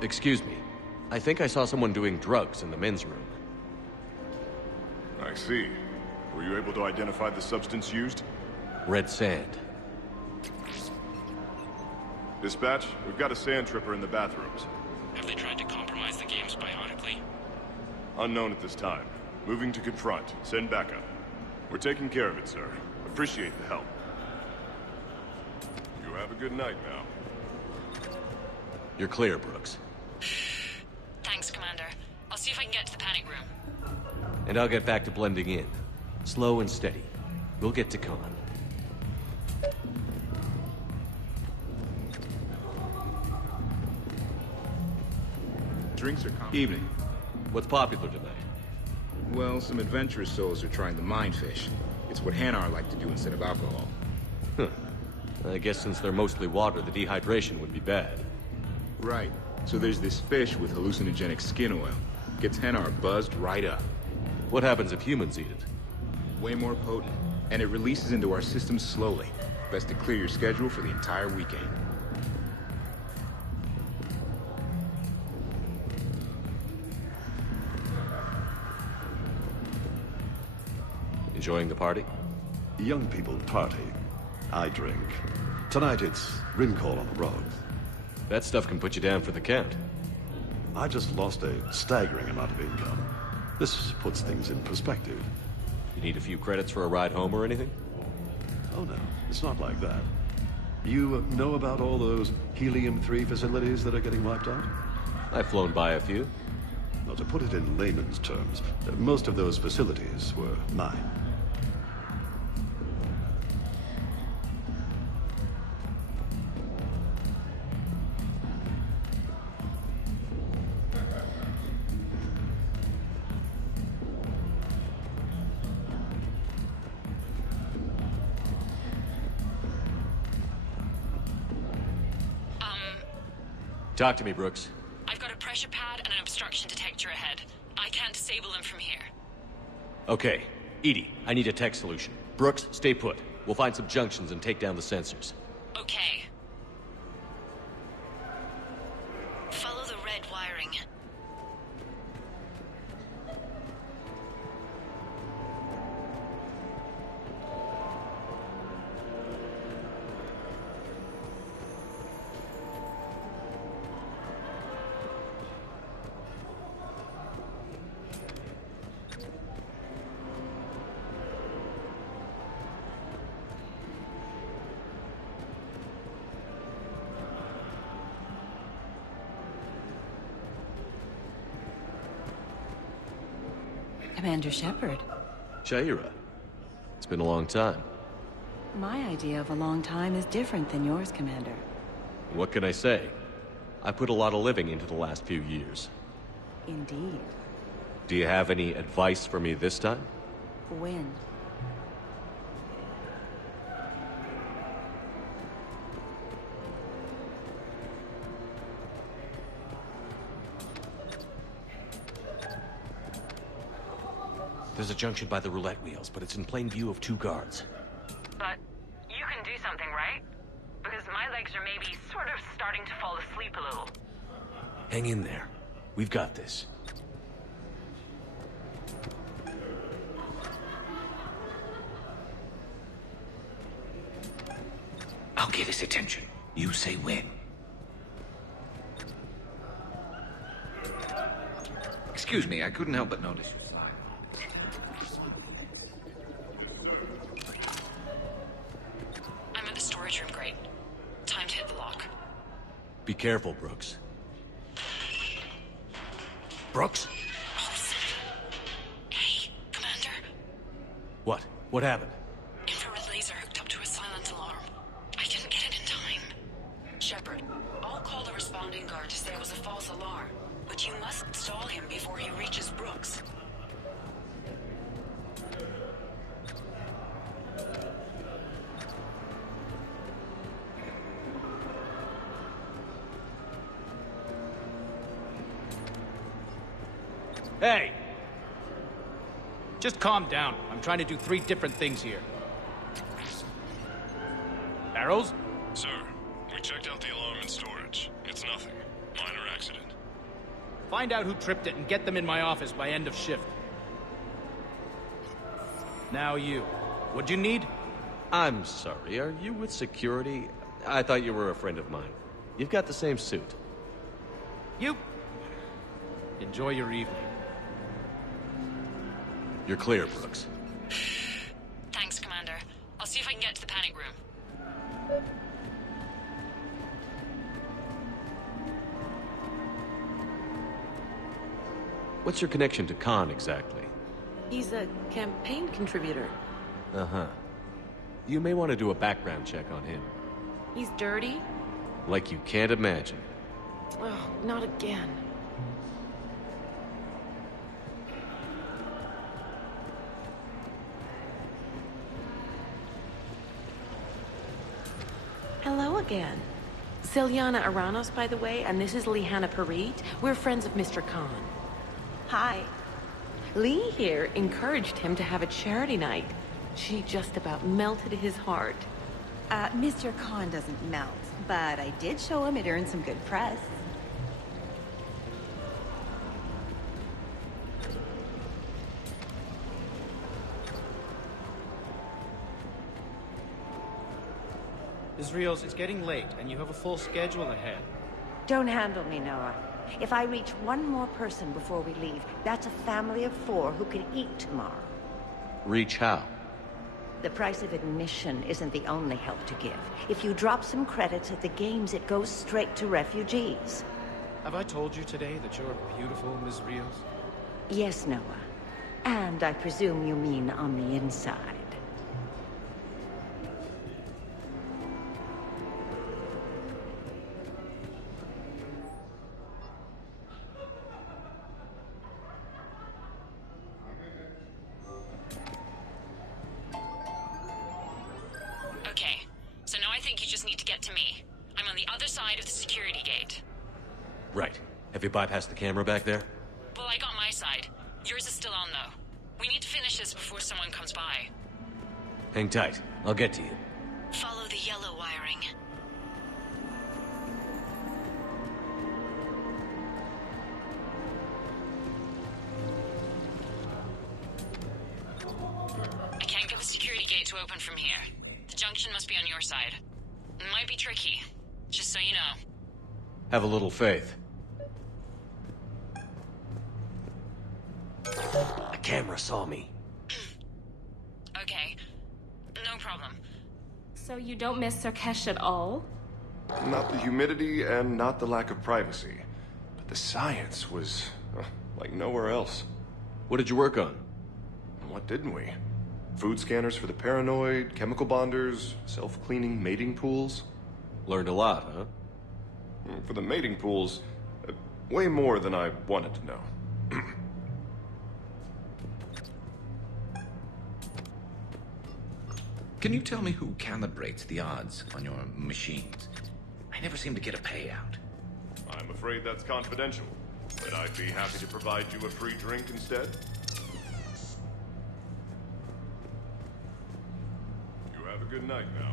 Excuse me. I think I saw someone doing drugs in the men's room. I see. Were you able to identify the substance used? Red sand. Dispatch, we've got a sand tripper in the bathrooms. Have they tried to compromise the games bionically? Unknown at this time. Moving to confront. Send backup. We're taking care of it, sir. Appreciate the help. You have a good night now. You're clear, Brooks. Thanks, Commander. I'll see if I can get to the panic room. And I'll get back to blending in. Slow and steady. We'll get to Con. Drinks are coming. Evening. What's popular tonight? Well, some adventurous souls are trying the mindfish. It's what Hanar like to do instead of alcohol. Huh. I guess since they're mostly water, the dehydration would be bad. Right. So there's this fish with hallucinogenic skin oil. Gets Hanar buzzed right up. What happens if humans eat it? Way more potent. And it releases into our system slowly. Best to clear your schedule for the entire weekend. Enjoying the party? Young people party. I drink. Tonight it's Rincall on the rocks. That stuff can put you down for the count. I just lost a staggering amount of income. This puts things in perspective. You need a few credits for a ride home or anything? Oh no, it's not like that. You know about all those Helium-3 facilities that are getting wiped out? I've flown by a few. Well, to put it in layman's terms, most of those facilities were mine. Talk to me, Brooks. I've got a pressure pad and an obstruction detector ahead. I can't disable them from here. Okay. Edie, I need a tech solution. Brooks, stay put. We'll find some junctions and take down the sensors. Okay. Follow the red wiring. Commander Shepard. Shaira. It's been a long time. My idea of a long time is different than yours, Commander. What can I say? I put a lot of living into the last few years. Indeed. Do you have any advice for me this time? When? There's a junction by the roulette wheels, but it's in plain view of 2 guards. But you can do something, right? Because my legs are maybe sort of starting to fall asleep a little. Hang in there. We've got this. I'll give his attention. You say when. Excuse me, I couldn't help but notice you. Be careful, Brooks. Brooks? Hey, Commander. What? What happened? Infrared laser hooked up to a silent alarm. I didn't get it in time. Shepard, I'll call the responding guard to say it was a false alarm, but you must stall him before he reaches Brooks. Hey! Just calm down. I'm trying to do 3 different things here. Barrows? Sir, we checked out the alarm in storage. It's nothing. Minor accident. Find out who tripped it and get them in my office by end of shift. Now you. What'd you need? I'm sorry, are you with security? I thought you were a friend of mine. You've got the same suit. You... Enjoy your evening. You're clear, Brooks. Thanks, Commander. I'll see if I can get to the panic room. What's your connection to Khan, exactly? He's a campaign contributor. Uh-huh. You may want to do a background check on him. He's dirty? Like you can't imagine. Oh, not again. Hello again. Celiana Aranos, by the way, and this is Lihanna Parit. We're friends of Mr. Khan. Hi. Lee here encouraged him to have a charity night. She just about melted his heart. Mr. Khan doesn't melt, but I did show him it earned some good press. Israels, it's getting late, and you have a full schedule ahead. Don't handle me, Noah. If I reach one more person before we leave, that's a family of 4 who can eat tomorrow. Reach how? The price of admission isn't the only help to give. If you drop some credits at the games, it goes straight to refugees. Have I told you today that you're beautiful, Ms. Rios? Yes, Noah. And I presume you mean on the inside. Okay, so now I think you just need to get to me. I'm on the other side of the security gate. Right. Have you bypassed the camera back there? Well, I got my side. Yours is still on, though. We need to finish this before someone comes by. Hang tight. I'll get to you. Follow the yellow wiring. I can't get the security gate to open from here. The junction must be on your side. It might be tricky, just so you know. Have a little faith. The camera saw me. Okay, no problem. So you don't miss Sur'Kesh at all? Not the humidity and not the lack of privacy. But the science was, like nowhere else. What did you work on? What didn't we? Food scanners for the paranoid, chemical bonders, self-cleaning mating pools. Learned a lot, huh? For the mating pools, way more than I wanted to know. Can you tell me who calibrates the odds on your machines? I never seem to get a payout. I'm afraid that's confidential, but I'd be happy to provide you a free drink instead. You have a good night now.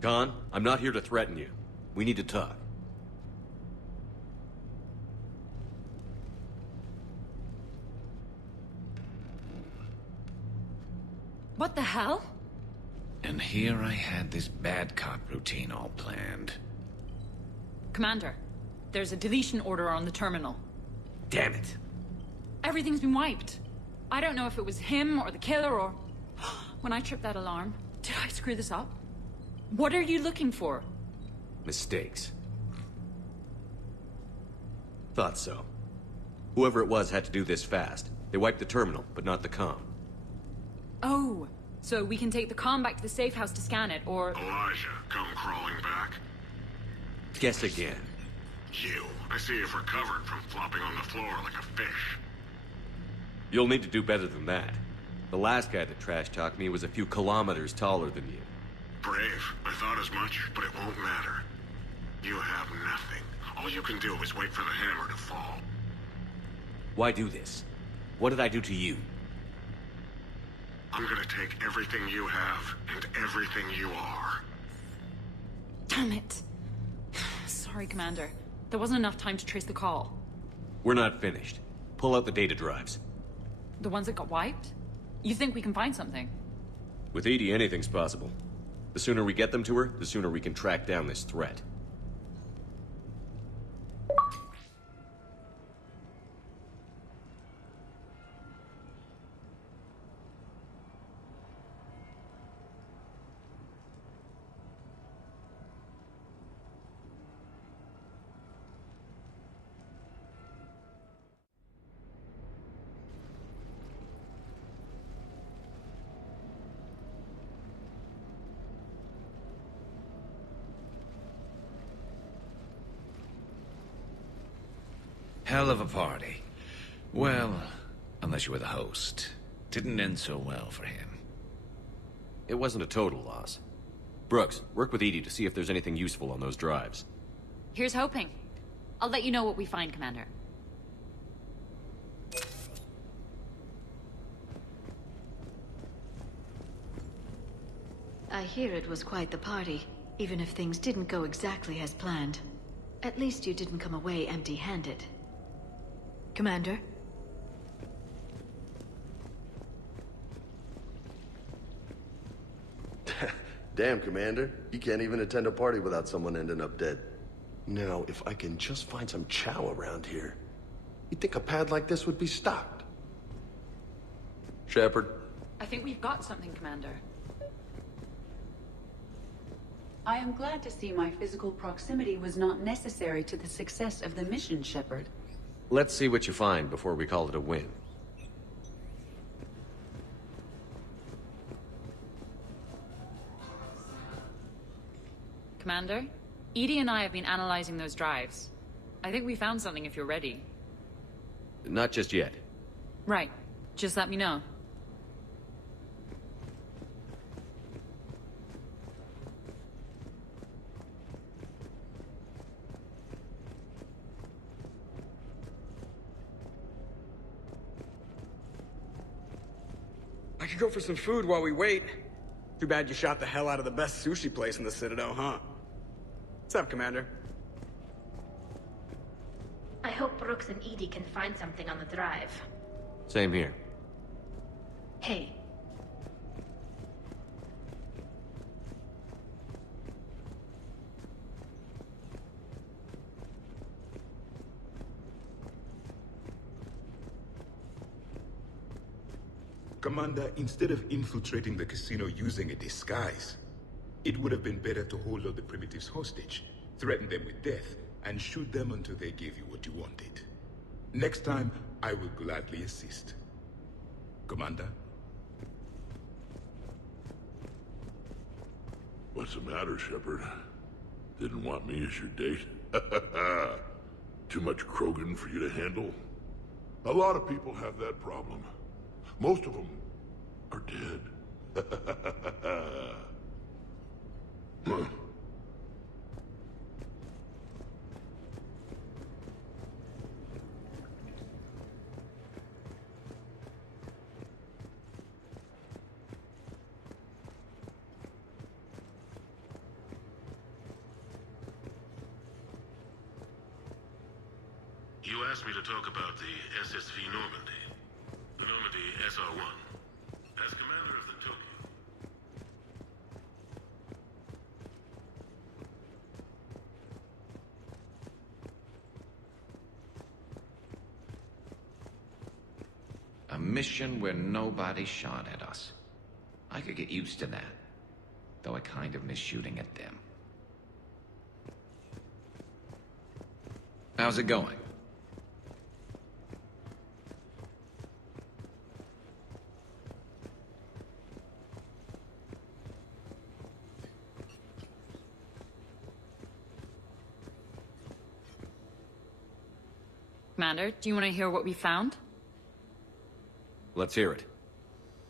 Khan, I'm not here to threaten you. We need to talk. What the hell? And here I had this bad cop routine all planned. Commander, there's a deletion order on the terminal. Damn it. Everything's been wiped. I don't know if it was him or the killer or... When I tripped that alarm, did I screw this up? What are you looking for? Mistakes. Thought so. Whoever it was had to do this fast. They wiped the terminal, but not the comm. Oh, so we can take the comm back to the safe house to scan it, or... Elijah, come crawling back. Guess again. You. I see you've recovered from flopping on the floor like a fish. You'll need to do better than that. The last guy that trash-talked me was a few kilometers taller than you. Brave. I thought as much, but it won't matter. You have nothing. All you can do is wait for the hammer to fall. Why do this? What did I do to you? I'm gonna take everything you have and everything you are. Damn it. Sorry, Commander. There wasn't enough time to trace the call. We're not finished. Pull out the data drives. The ones that got wiped? You think we can find something? With Edie, anything's possible. The sooner we get them to her, the sooner we can track down this threat. Hell of a party. Well, unless you were the host. Didn't end so well for him. It wasn't a total loss. Brooks, work with Edie to see if there's anything useful on those drives. Here's hoping. I'll let you know what we find, Commander. I hear it was quite the party, even if things didn't go exactly as planned. At least you didn't come away empty-handed. Commander? Damn, Commander. You can't even attend a party without someone ending up dead. Now, if I can just find some chow around here, you'd think a pad like this would be stocked. Shepard? I think we've got something, Commander. I am glad to see my physical proximity was not necessary to the success of the mission, Shepard. Let's see what you find before we call it a win. Commander, Edie and I have been analyzing those drives. I think we found something if you're ready. Not just yet. Right. Just let me know. I could go for some food while we wait. Too bad you shot the hell out of the best sushi place in the Citadel, huh? What's up, Commander? I hope Brooks and Edie can find something on the drive. Same here. Hey. Commander, instead of infiltrating the casino using a disguise, it would have been better to hold all the primitives hostage, threaten them with death, and shoot them until they gave you what you wanted. Next time, I will gladly assist. Commander? What's the matter, Shepard? Didn't want me as your date? Too much Krogan for you to handle? A lot of people have that problem. Most of them are dead. Huh. You asked me to talk about the SSV Normandy. The Normandy SR-1. As commander of the Token, mission where nobody shot at us. I could get used to that, though I kind of miss shooting at them. How's it going? Commander, do you want to hear what we found? Let's hear it.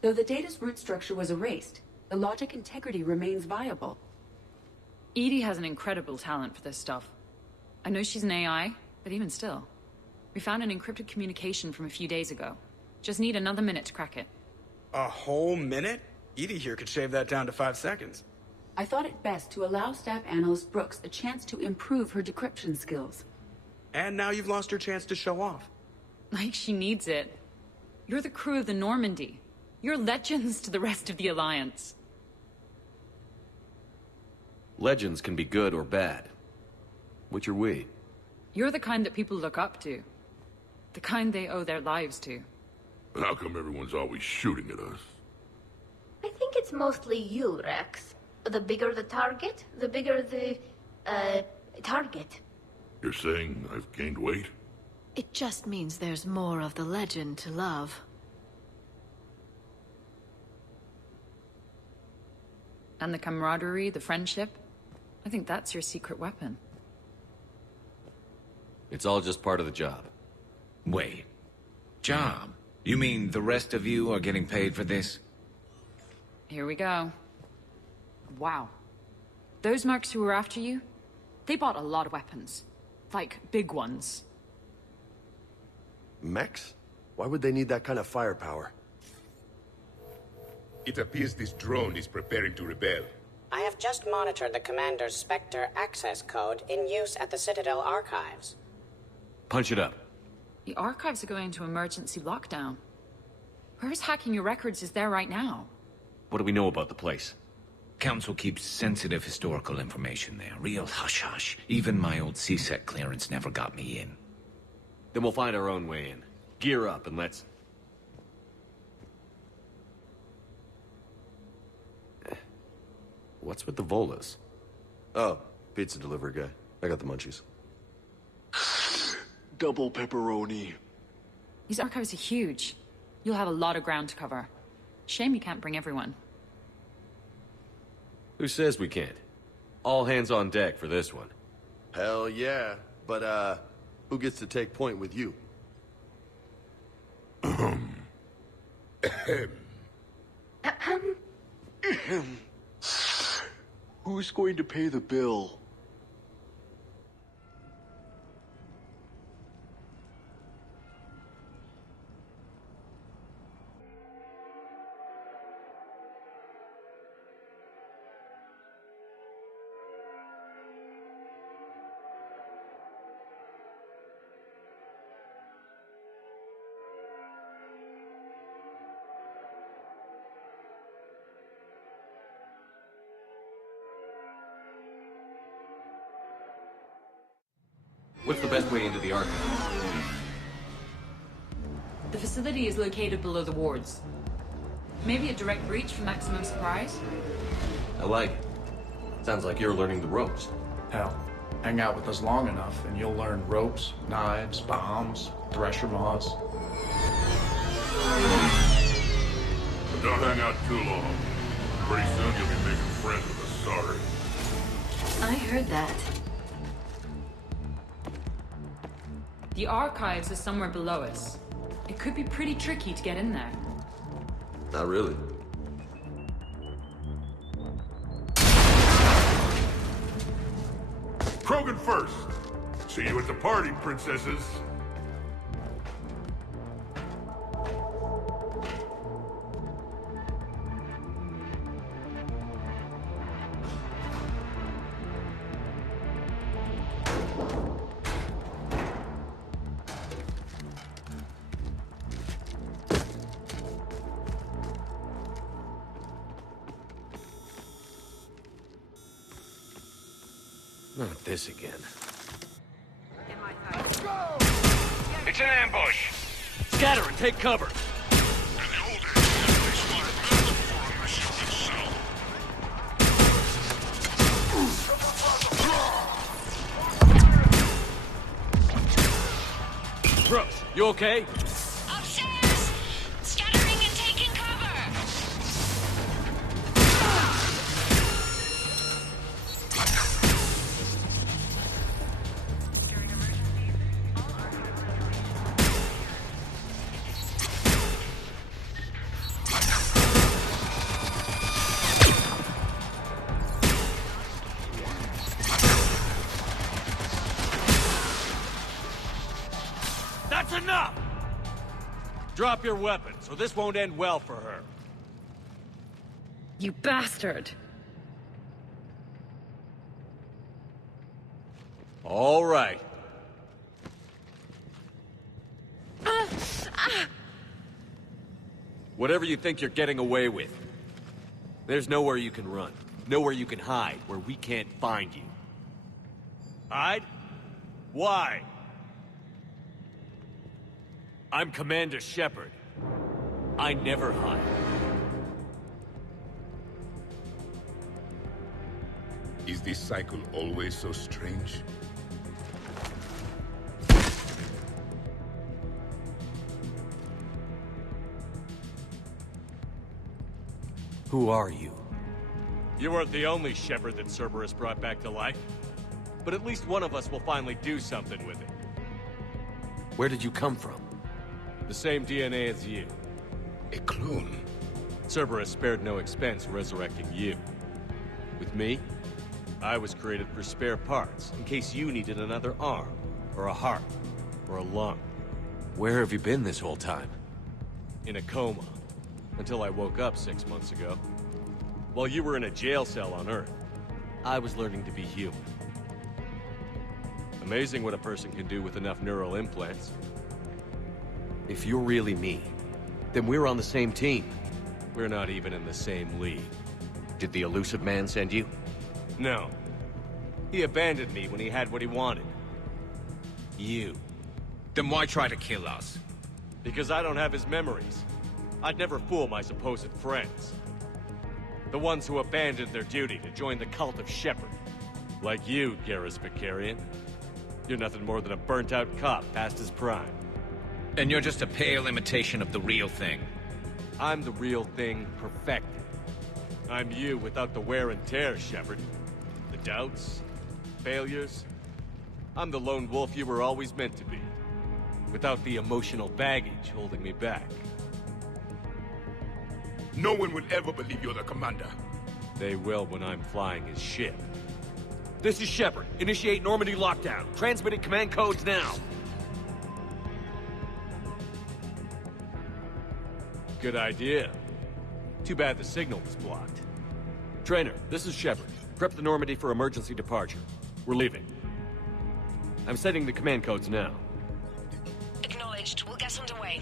Though the data's root structure was erased, the logic integrity remains viable. EDI has an incredible talent for this stuff. I know she's an AI, but even still. We found an encrypted communication from a few days ago. Just need another minute to crack it. A whole minute? EDI here could shave that down to 5 seconds. I thought it best to allow Staff Analyst Brooks a chance to improve her decryption skills. And now you've lost your chance to show off. Like she needs it. You're the crew of the Normandy. You're legends to the rest of the Alliance. Legends can be good or bad. Which are we? You're the kind that people look up to. The kind they owe their lives to. How come everyone's always shooting at us? I think it's mostly you, Rex. The bigger the target, the bigger the, target. You're saying I've gained weight? It just means there's more of the legend to love. And the camaraderie, the friendship. I think that's your secret weapon. It's all just part of the job. Wait. Job? You mean the rest of you are getting paid for this? Here we go. Wow. Those mercs who were after you, they bought a lot of weapons. Like, big ones. Mechs? Why would they need that kind of firepower? It appears this drone is preparing to rebel. I have just monitored the Commander's Spectre access code in use at the Citadel archives. Punch it up. The archives are going into emergency lockdown. Whoever's hacking your records is there right now. What do we know about the place? Council keeps sensitive historical information there. Real hush-hush. Even my old CSEC clearance never got me in. Then we'll find our own way in. Gear up and let's... What's with the Volas? Oh, pizza delivery guy. I got the munchies. Double pepperoni. These archives are huge. You'll have a lot of ground to cover. Shame you can't bring everyone. Who says we can't? All hands on deck for this one. Hell yeah. But, who gets to take point with you? Who's going to pay the bill? What's the best way into the archive? The facility is located below the wards. Maybe a direct breach for maximum surprise? I like it. Sounds like you're learning the ropes. Hell, hang out with us long enough and you'll learn ropes, knives, bombs, thresher maws. But don't hang out too long. Pretty soon you'll be making friends with us, sorry. I heard that. The archives are somewhere below us. It could be pretty tricky to get in there. Not really. Krogan first. See you at the party, princesses. Not this again. It's an ambush! Scatter and take cover! You okay? Upstairs! Scattering and taking cover! That's enough! Drop your weapons, or this won't end well for her. You bastard! All right. Whatever you think you're getting away with, there's nowhere you can run. Nowhere you can hide where we can't find you. Hide? Why? I'm Commander Shepard. I never hide. Is this cycle always so strange? Who are you? You weren't the only Shepard that Cerberus brought back to life. But at least one of us will finally do something with it. Where did you come from? The same DNA as you. A clone? Cerberus spared no expense resurrecting you. With me, I was created for spare parts, in case you needed another arm, or a heart, or a lung. Where have you been this whole time? In a coma, until I woke up 6 months ago. While you were in a jail cell on Earth, I was learning to be human. Amazing what a person can do with enough neural implants. If you're really me, then we're on the same team. We're not even in the same league. Did the elusive man send you? No. He abandoned me when he had what he wanted. You. Then why try to kill us? Because I don't have his memories. I'd never fool my supposed friends. The ones who abandoned their duty to join the cult of Shepard. Like you, Garrus Vicarian. You're nothing more than a burnt-out cop past his prime. And you're just a pale imitation of the real thing. I'm the real thing perfected. I'm you without the wear and tear, Shepard. The doubts, failures. I'm the lone wolf you were always meant to be. Without the emotional baggage holding me back. No one will ever believe you're the commander. They will when I'm flying his ship. This is Shepard. Initiate Normandy lockdown. Transmitting command codes now. Good idea. Too bad the signal was blocked. Trainer, this is Shepard. Prep the Normandy for emergency departure. We're leaving. I'm setting the command codes now. Acknowledged. We'll get underway.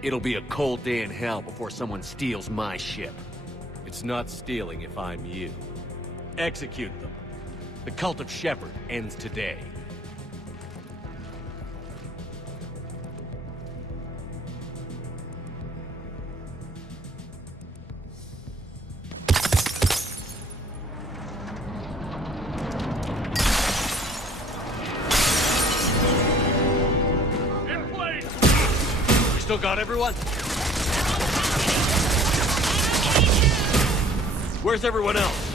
It'll be a cold day in hell before someone steals my ship. It's not stealing if I'm you. Execute them. The cult of Shepard ends today. In place! We still got everyone? Where's everyone else?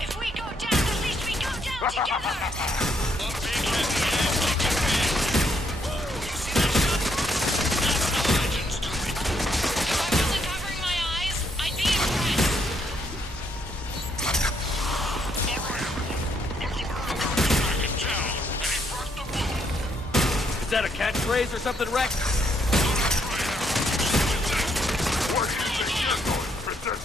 If we go down, at least we go down together! If I wasn't covering my eyes, I'd be impressed. Is that a catchphrase or something, Rex? What is the shit going, Princess?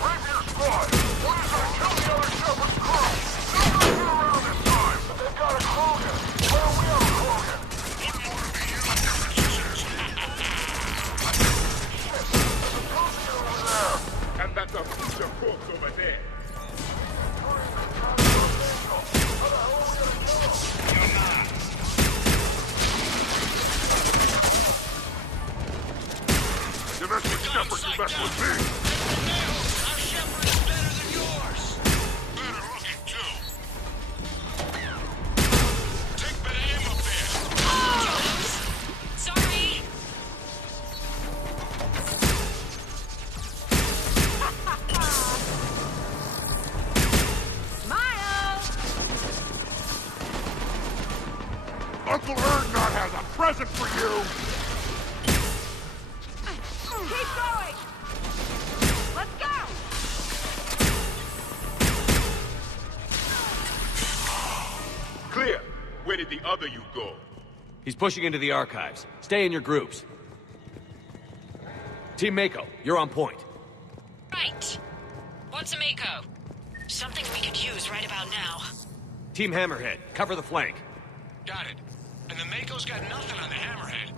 Rapier squad! What is our kill the other Shepard's crew? They're not around this time, but they've got a Krogan. Why don't we have a Krogan? Wouldn't want to be you, Princesses. There's a Krogan over there. And that's a future corpse over there. Domestic Shepard can mess with me. Our Shepard is better than yours. Better looking too. Dreadnought has a present for you! Keep going! Let's go! Clear. Where did the other you go? He's pushing into the archives. Stay in your groups. Team Mako, you're on point. Right. What's a Mako? Something we could use right about now. Team Hammerhead, cover the flank. Got it. And the Mako's got nothing on the Hammerhead.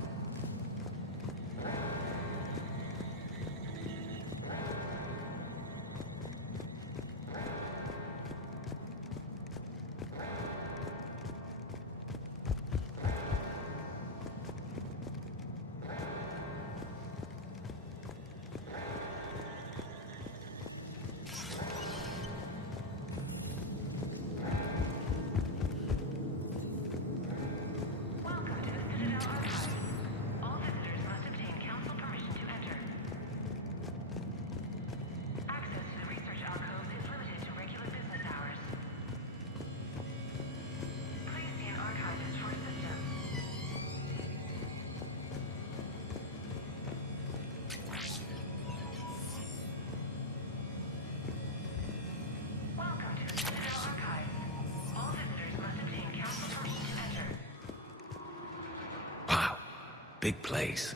Big place.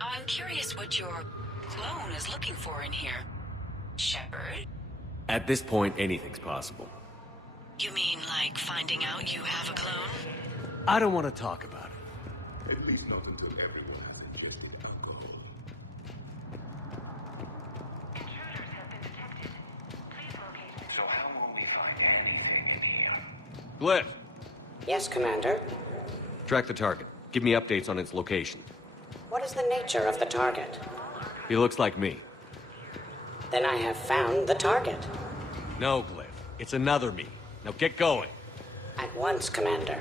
I'm curious what your clone is looking for in here. Shepard? At this point, anything's possible. You mean like finding out you have a clone? I don't want to talk about it. At least not until everyone has ingested alcohol. Intruders have been detected. Please locate them. So how will we find anything in here? Glyph! Yes, Commander. Track the target. Give me updates on its location. What is the nature of the target? He looks like me. Then I have found the target. No, Glyph. It's another me. Now get going. At once, Commander.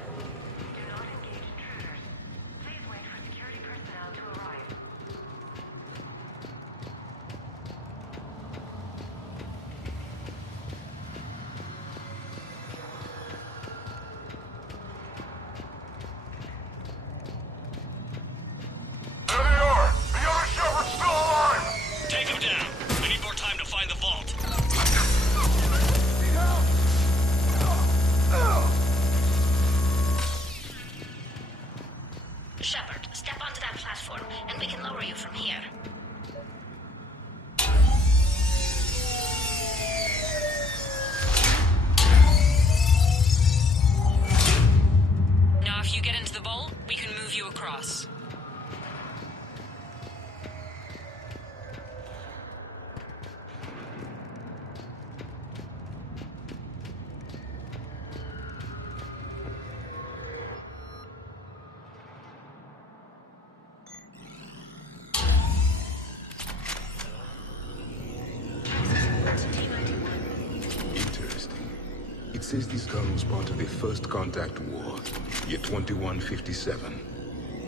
It says this gun was part of the First Contact War, year 2157.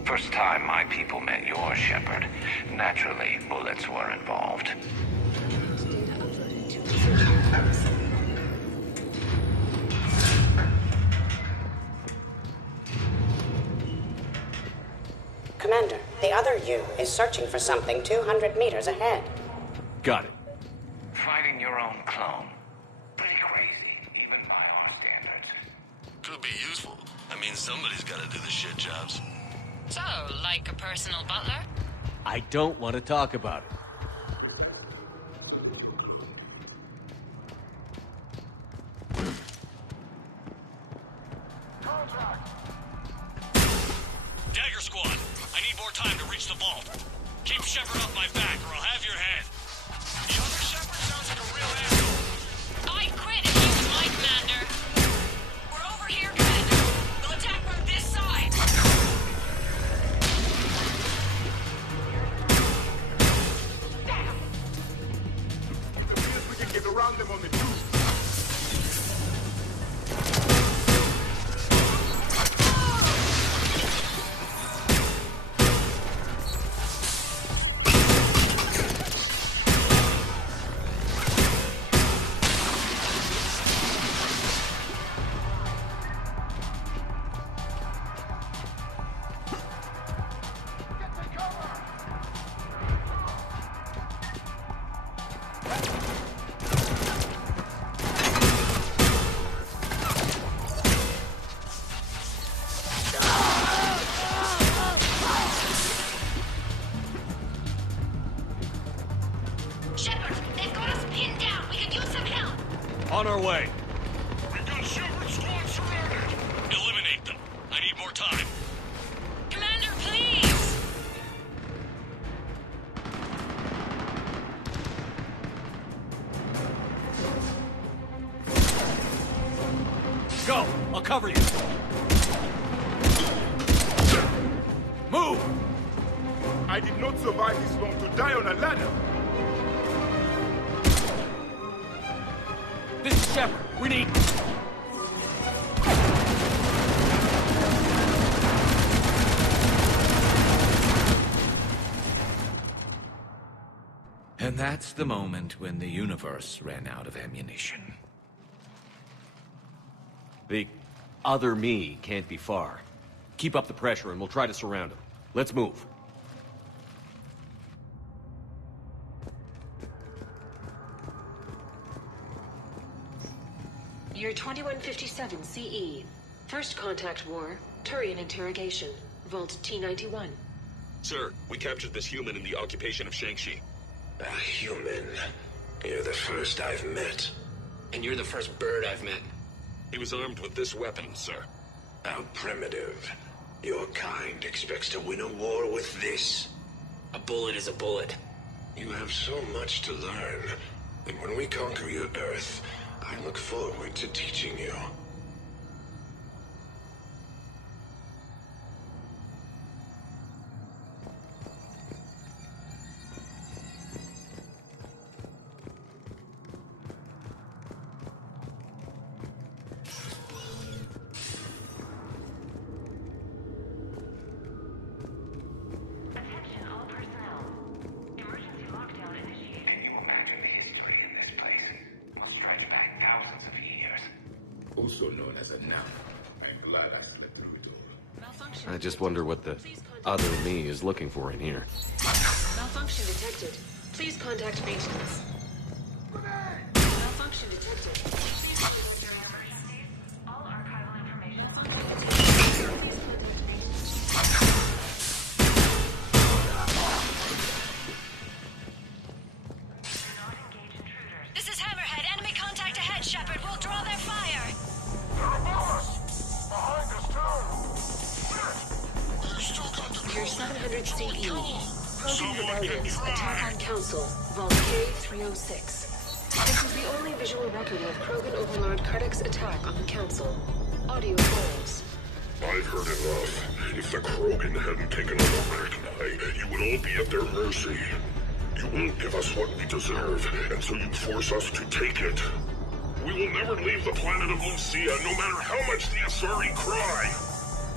First time my people met yours, Shepard. Naturally, bullets were involved. Commander, the other you is searching for something 200 meters ahead. Got it. Fighting your own clone. Pretty crazy, even by our standards. Could be useful. I mean, somebody's gotta do the shit jobs. So, like a personal butler? I don't want to talk about it. Dagger Squad, I need more time to reach the vault. Keep Shepard off my back or I'll have your head. The other Shepard sounds like a real asshole. I'd quit if you was my commander. We're over here, Commander. We'll attack from this side. We can get around them on the truth. on our way. We've got Shepard squad surrounded! Eliminate them. I need more time. Commander, please! Go! I'll cover you! Move! I did not survive this long to die on a ladder! This is Shepard. We need... And that's the moment when the universe ran out of ammunition. The other me can't be far. Keep up the pressure and we'll try to surround him. Let's move. Year 2157 CE. First contact war. Turian interrogation. Vault T-91. Sir, we captured this human in the occupation of Shang-Chi. A human? You're the first I've met. And you're the first bird I've met. He was armed with this weapon, sir. How primitive. Your kind expects to win a war with this. A bullet is a bullet. You have so much to learn. And when we conquer your Earth, I look forward to teaching you. Attention all personnel. Emergency lockdown initiated. Can you imagine the history in this place? Will stretch back thousands of years. Also known as a nap. I'm glad I slipped through the door. Malfunction. I just wonder what the other me is looking for in here. Malfunction detected. Please contact maintenance. Malfunction detected. Please contact your emergencies. All archival information on Please contact maintenance. This is Hammerhead. Enemy contact ahead, Shepard. We'll draw their fire. They're above us! Behind us, too! Year 700 CE. Probing rebellions. Attack on Council. Vault K-306. This is the only visual record of Krogan Overlord Kardec's attack on the Council. Audio files. I've heard enough. If the Krogan hadn't taken over Rachni, you would all be at their mercy. You won't give us what we deserve, and so you force us to take it. We will never leave the planet of Lucia, no matter how much the Asari cry.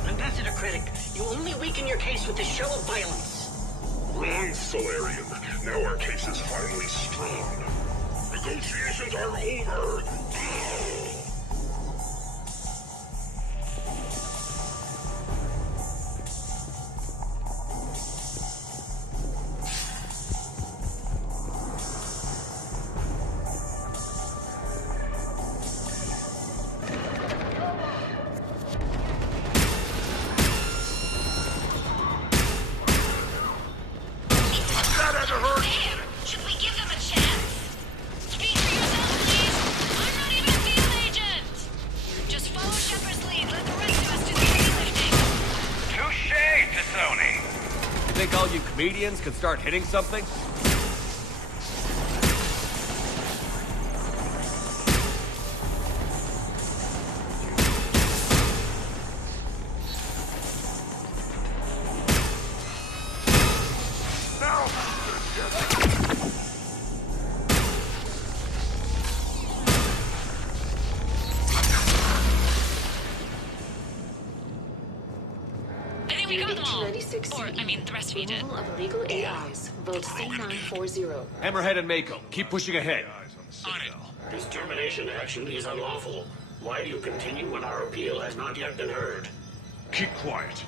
Ambassador Critic, you only weaken your case with the show of violence. Wrong, Solarian. Now our case is finally strong. Negotiations are over. Should we give them a chance? Speak for yourself, please. I'm not even a field agent. Just follow Shepard's lead. Let the rest of us do the heavy lifting. Touché, Tassoni! You think all you comedians can start hitting something? I think we got them all. 96 Or, I mean, the rest of you did. Removal of illegal AIs. Vault C940. Hammerhead and Mako, keep pushing ahead. This termination action is unlawful. Why do you continue when our appeal has not yet been heard? Keep quiet.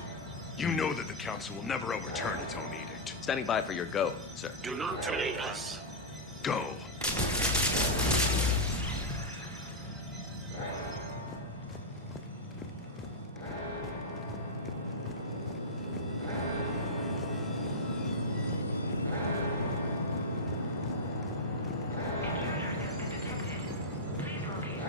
You know that the Council will never overturn its own edict. Standing by for your go, sir. Do not terminate us. Go. Intruders have been detected. Please locate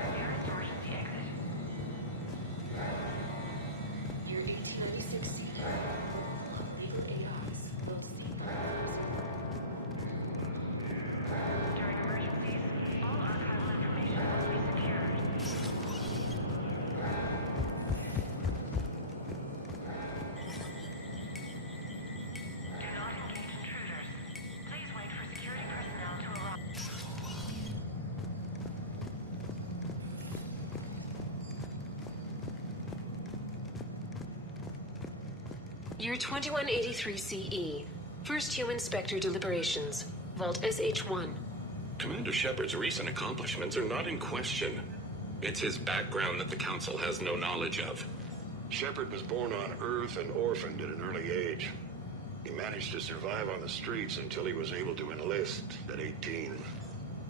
Year 2183 CE. First human Spectre deliberations. Vault SH-1. Commander Shepard's recent accomplishments are not in question. It's his background that the Council has no knowledge of. Shepard was born on Earth and orphaned at an early age. He managed to survive on the streets until he was able to enlist at 18.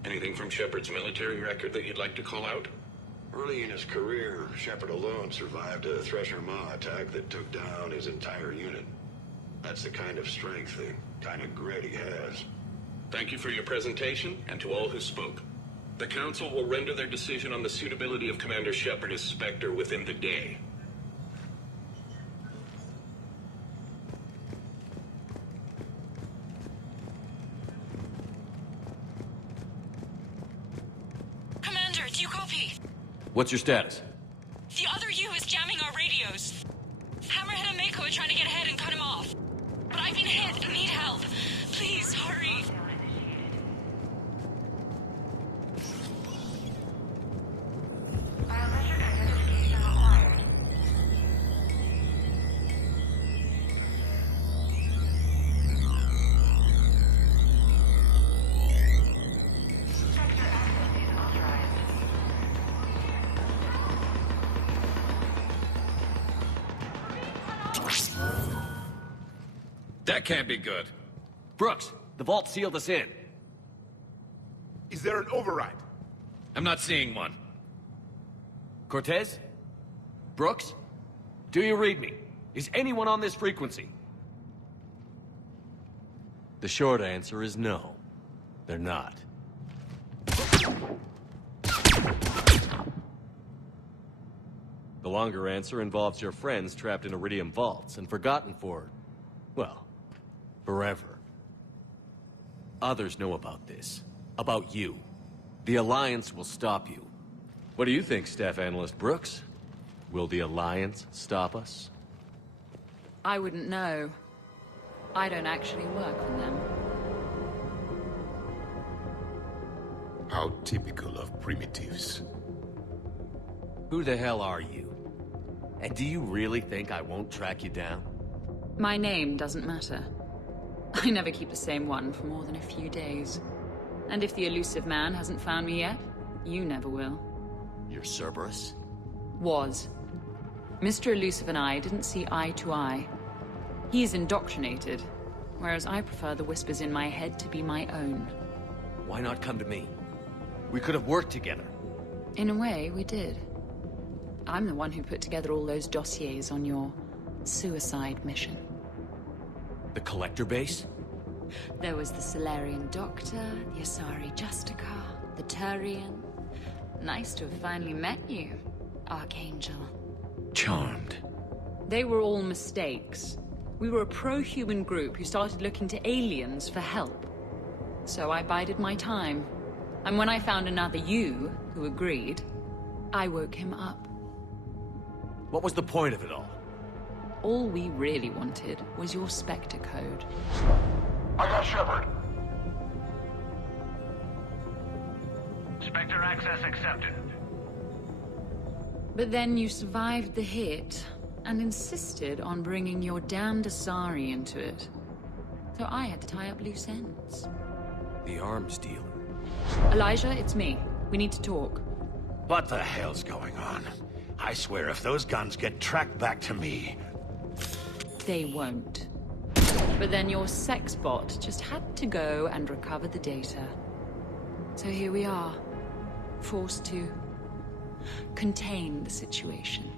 Anything from Shepard's military record that you'd like to call out? Early in his career, Shepard alone survived a Thresher Maw attack that took down his entire unit. That's the kind of strength, the kind of grit he has. Thank you for your presentation, and to all who spoke. The Council will render their decision on the suitability of Commander Shepard as Spectre within the day. Commander, do you copy? What's your status? The other U is jamming our radios. Hammerhead and Mako are trying to get ahead and cut him off. But I've been hit and need help. Please, hurry. That can't be good. Brooks, the vault sealed us in. Is there an override? I'm not seeing one. Cortez? Brooks? Do you read me? Is anyone on this frequency? The short answer is no. They're not. The longer answer involves your friends trapped in Iridium vaults and forgotten for, well, forever. Others know about this. About you. The Alliance will stop you. What do you think, Staff Analyst Brooks? Will the Alliance stop us? I wouldn't know. I don't actually work for them. How typical of primitives. Who the hell are you? And do you really think I won't track you down? My name doesn't matter. I never keep the same one for more than a few days. And if the elusive man hasn't found me yet, you never will. You're Cerberus? Was. Mr. Elusive and I didn't see eye to eye. He's indoctrinated, whereas I prefer the whispers in my head to be my own. Why not come to me? We could have worked together. In a way, we did. I'm the one who put together all those dossiers on your suicide mission. The Collector base? There was the Solarian Doctor, the Asari Justica, the Turian. Nice to have finally met you, Archangel. Charmed. They were all mistakes. We were a pro-human group who started looking to aliens for help. So I bided my time. And when I found another you who agreed, I woke him up. What was the point of it all? All we really wanted was your Spectre code. I got Shepard. Spectre access accepted. But then you survived the hit, and insisted on bringing your damned Asari into it. So I had to tie up loose ends. The arms dealer. Elijah, it's me. We need to talk. What the hell's going on? I swear if those guns get tracked back to me... They won't. But then your sex bot just had to go and recover the data. So here we are, forced to contain the situation.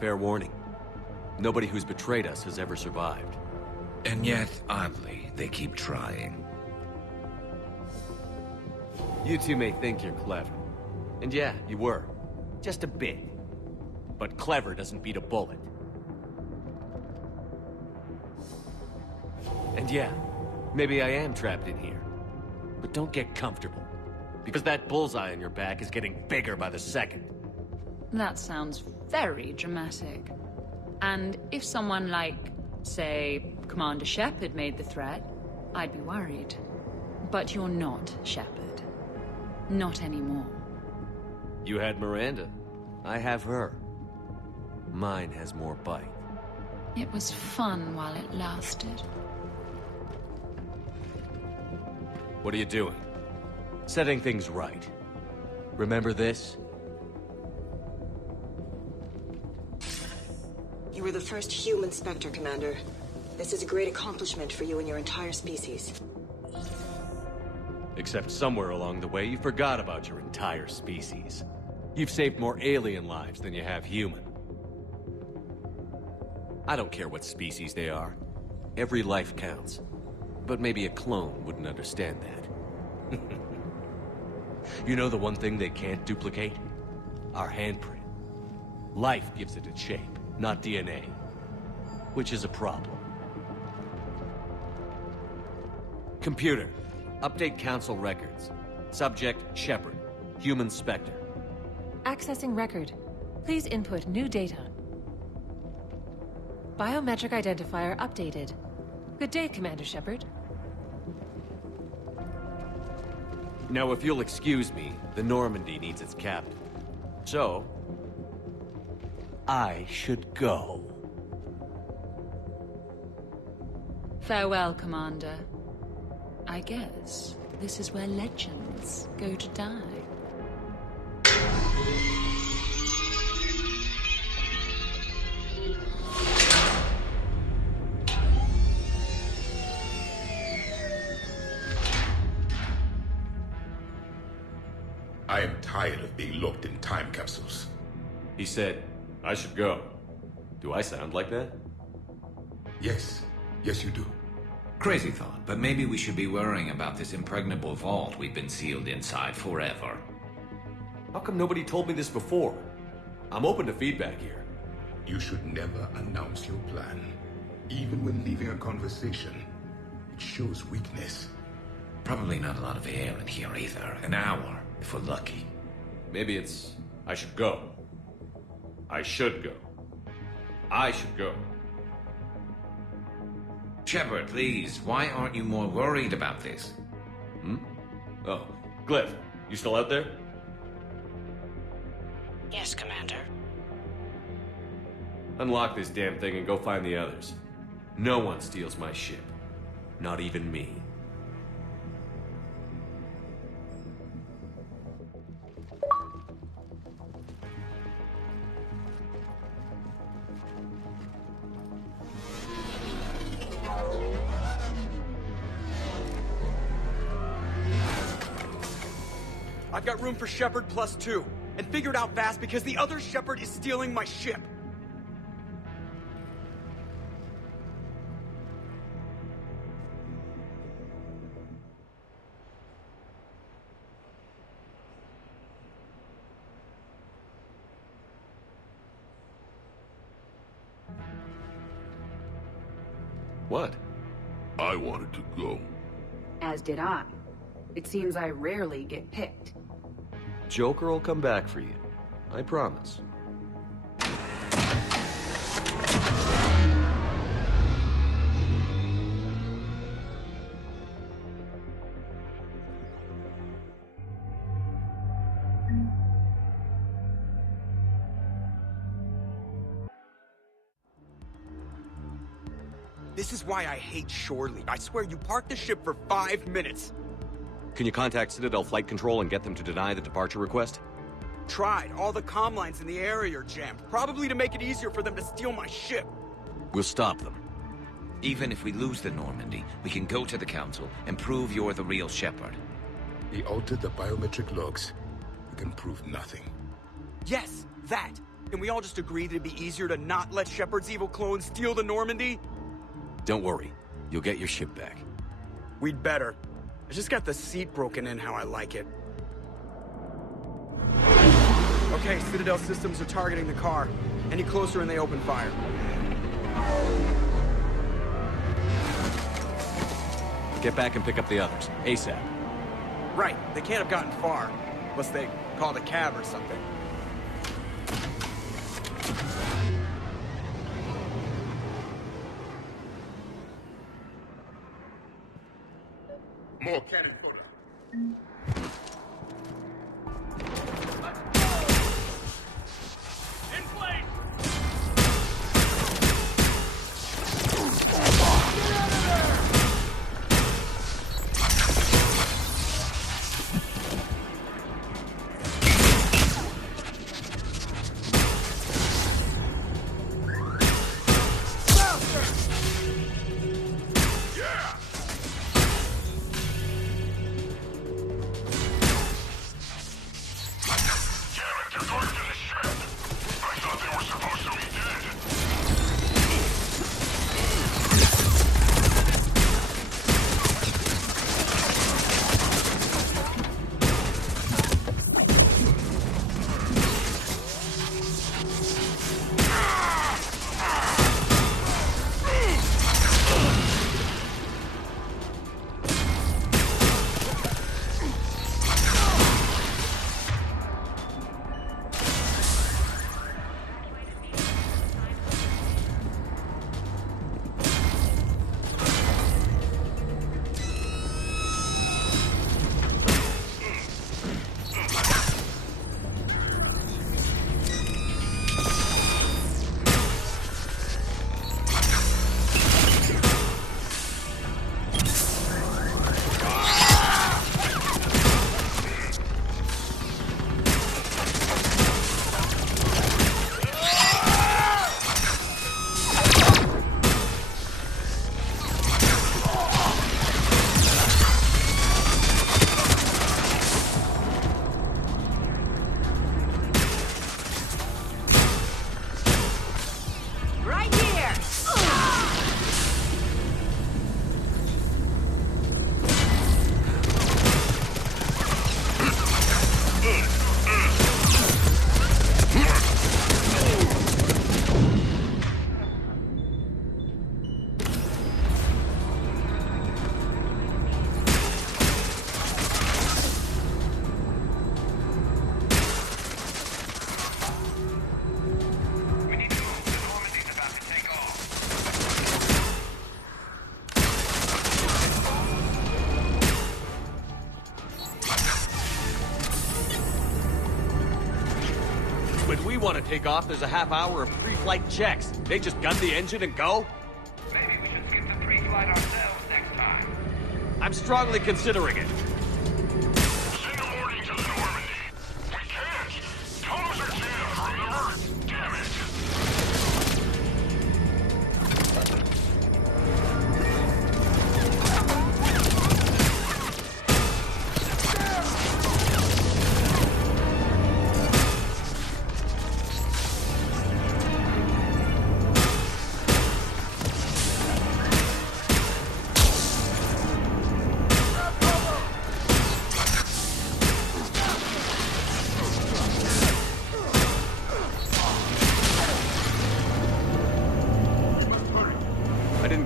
Fair warning. Nobody who's betrayed us has ever survived. And yet, oddly, they keep trying. You two may think you're clever. And yeah, you were. Just a bit. But clever doesn't beat a bullet. And yeah, maybe I am trapped in here. But don't get comfortable. Because that bullseye on your back is getting bigger by the second. That sounds very dramatic. And if someone like, say, Commander Shepard made the threat, I'd be worried. But you're not Shepard. Not anymore. You had Miranda. I have her. Mine has more bite. It was fun while it lasted. What are you doing? Setting things right. Remember this? You were the first human Spectre, Commander. This is a great accomplishment for you and your entire species. Except somewhere along the way, you forgot about your entire species. You've saved more alien lives than you have human. I don't care what species they are. Every life counts. But maybe a clone wouldn't understand that. You know the one thing they can't duplicate? Our handprint. Life gives it its shape, not DNA. Which is a problem. Computer, update Council records. Subject, Shepard. Human Spectre. Accessing record. Please input new data. Biometric identifier updated. Good day, Commander Shepard. Now, if you'll excuse me, the Normandy needs its captain. So, I should go. Farewell, Commander. I guess this is where legends go to die. I am tired of being locked in time capsules. He said, I should go. Do I sound like that? Yes. Yes, you do. Crazy thought, but maybe we should be worrying about this impregnable vault we've been sealed inside forever. How come nobody told me this before? I'm open to feedback here. You should never announce your plan. Even when leaving a conversation. It shows weakness. Probably not a lot of air in here either. An hour, if we're lucky. Maybe it's, I should go. I should go. I should go. Shepard, please, why aren't you more worried about this? Oh, Glyph, you still out there? Yes, Commander. Unlock this damn thing and go find the others. No one steals my ship. Not even me. I've got room for Shepard +2, and figure it out fast because the other Shepard is stealing my ship. What? I wanted to go. As did I. It seems I rarely get picked. Joker will come back for you. I promise. This is why I hate shore leave. I swear you parked the ship for 5 minutes. Can you contact Citadel Flight Control and get them to deny the departure request? Tried. All the comm lines in the area are jammed. Probably to make it easier for them to steal my ship. We'll stop them. Even if we lose the Normandy, we can go to the Council and prove you're the real Shepard. He altered the biometric logs. We can prove nothing. Yes, that. And we all just agree that it'd be easier to not let Shepard's evil clone steal the Normandy? Don't worry. You'll get your ship back. We'd better. I just got the seat broken in how I like it. Okay, Citadel systems are targeting the car. Any closer and they open fire. Get back and pick up the others. ASAP. Right, they can't have gotten far. Unless they called a cab or something. More cannon fodder. In place! take off, there's a half hour of pre-flight checks. They just gun the engine and go? Maybe we should skip the pre-flight ourselves next time. I'm strongly considering it. Send a warning to the Normandy. We can't. Tunnels are jammed, remember? Damn it.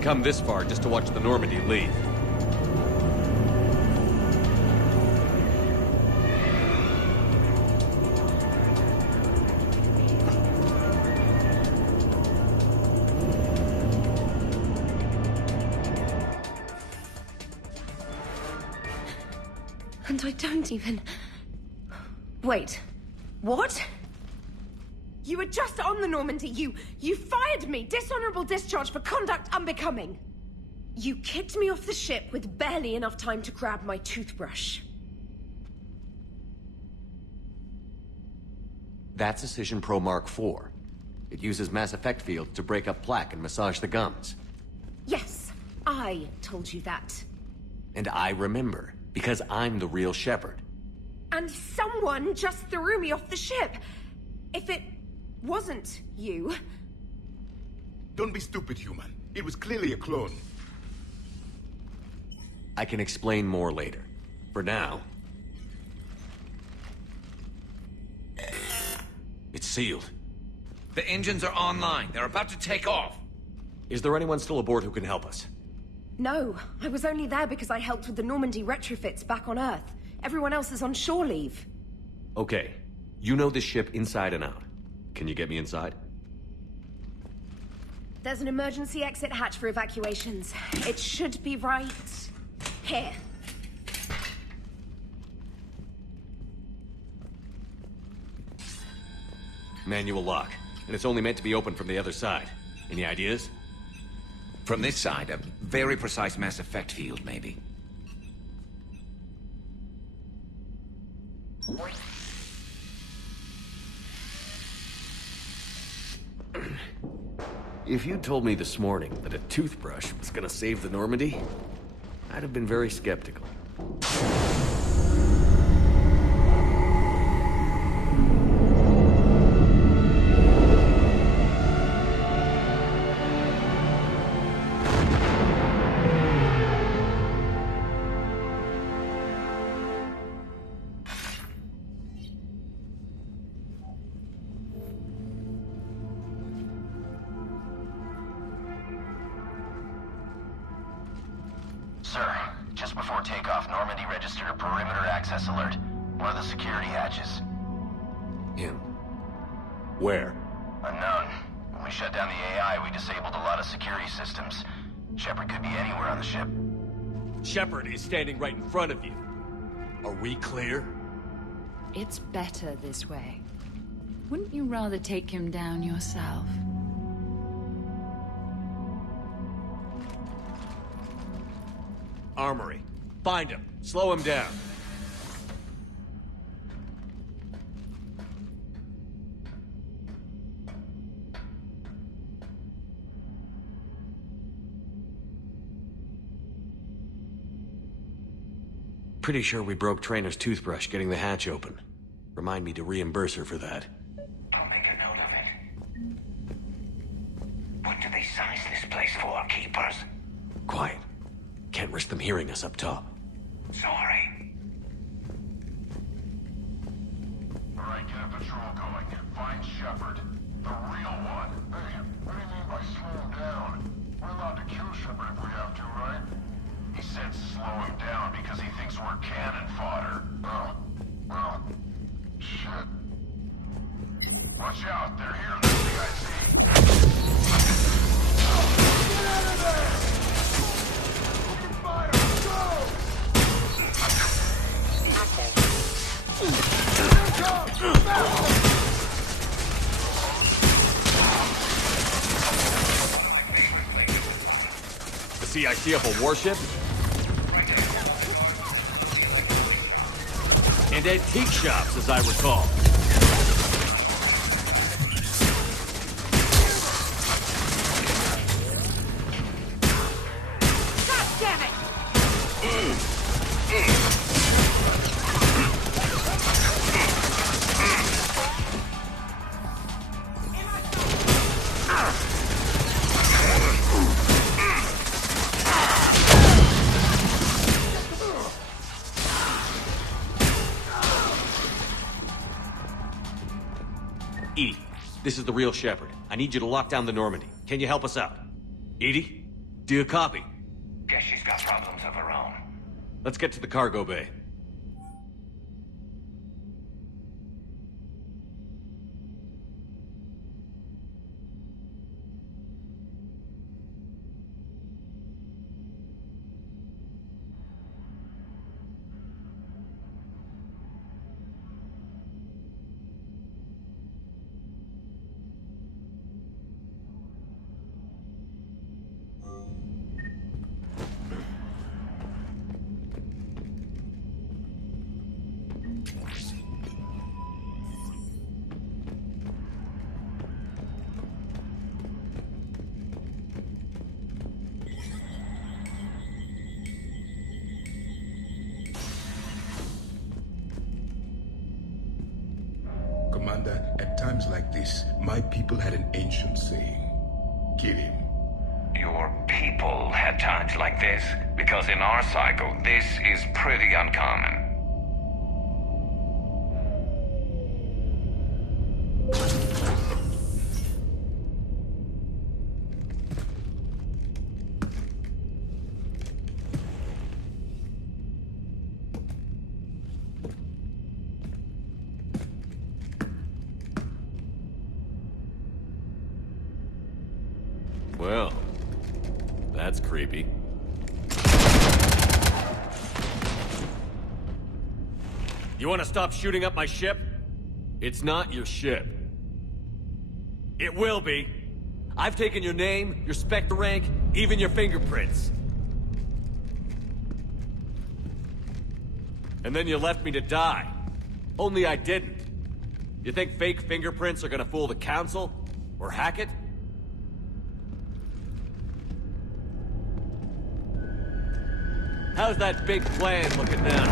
Come this far just to watch the Normandy leave. And I don't even... Wait. What? You were just on the Normandy. You fired me. Dishonorable discharge for conduct unbecoming. You kicked me off the ship with barely enough time to grab my toothbrush. That's Cision Pro Mark IV. It uses mass effect fields to break up plaque and massage the gums. Yes, I told you that. And I remember, because I'm the real Shepard. And someone just threw me off the ship. If it wasn't you... Don't be stupid, human. It was clearly a clone. I can explain more later. For now... It's sealed. The engines are online. They're about to take off. Is there anyone still aboard who can help us? No, I was only there because I helped with the Normandy retrofits back on Earth. Everyone else is on shore leave. Okay. You know this ship inside and out. Can you get me inside? There's an emergency exit hatch for evacuations. It should be right here. Manual lock. And it's only meant to be opened from the other side. Any ideas? From this side, a very precise mass effect field, maybe. If you told me this morning that a toothbrush was gonna save the Normandy, I'd have been very skeptical. Sir, just before takeoff, Normandy registered a perimeter access alert. One of the security hatches. Him? Where? Unknown. When we shut down the AI, we disabled a lot of security systems. Shepard could be anywhere on the ship. Shepard is standing right in front of you. Are we clear? It's better this way. Wouldn't you rather take him down yourself? Armory. Find him. Slow him down. Pretty sure we broke Trainer's toothbrush getting the hatch open. Remind me to reimburse her for that. Don't make a note of it. What do they size this place for, Keepers? Quiet. Can't risk them hearing us up top. Sorry. Alright, get a patrol going. Find Shepard. The real one. Hey, what do you mean by slow him down? We're allowed to kill Shepard if we have to, right? He said slow him down because he thinks we're cannon fodder. Oh, well, shit. Watch out, they're here in the CIC. Get out of there! Open fire, go! Here it comes! I see up a warship? And antique shops, as I recall. God damn it! Edie, this is the real Shepard. I need you to lock down the Normandy. Can you help us out? Edie? Do you copy? Guess she's got problems of her own. Let's get to the cargo bay. Commander, at times like this, my people had an ancient saying. Kill him. Your people had times like this? Because in our cycle, this is pretty uncommon. Well, that's creepy. You want to stop shooting up my ship? It's not your ship. It will be. I've taken your name, your Spectre rank, even your fingerprints. And then you left me to die. Only I didn't. You think fake fingerprints are gonna fool the Council? Or hack it? How's that big plan looking now?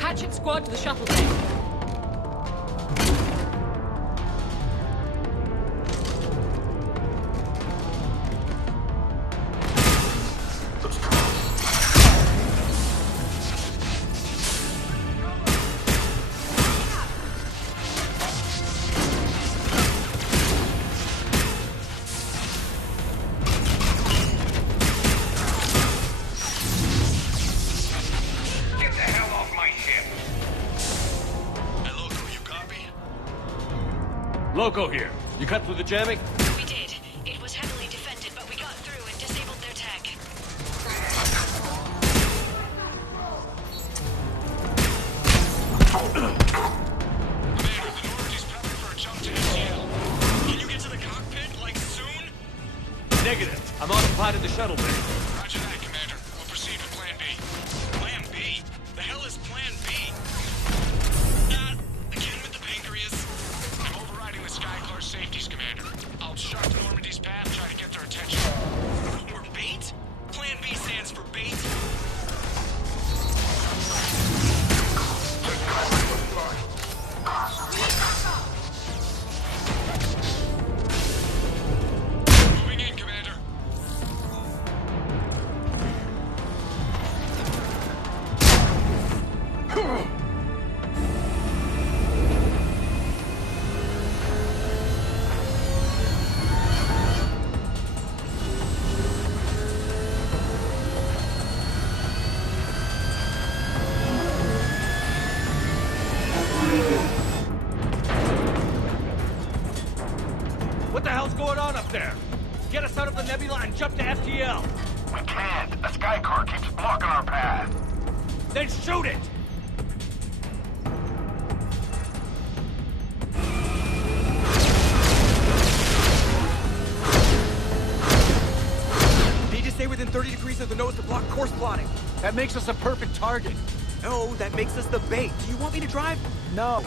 Hatchet squad to the shuttle bay. Loco here. You cut through the jamming? We did. It was heavily defended, but we got through and disabled their tech. Commander, the Normandy's prepping for a jump to FTL. Can you get to the cockpit, like, soon? Negative. I'm occupied in the shuttle bay. Roger that, Commander. We'll proceed with Plan B. Plan B? The hell is Plan B? Again with the pancreas? I'm overriding the Skyclar safeties, Commander. I'll shut Normandy's path, try to get their attention. We're bait? Plan B stands for bait? Moving in, Commander. What the hell's going on up there? Get us out of the nebula and jump to FTL. We can't. A Skycar keeps blocking our path. Then shoot it! course plotting. That makes us a perfect target. No, that makes us the bait. Do you want me to drive? No.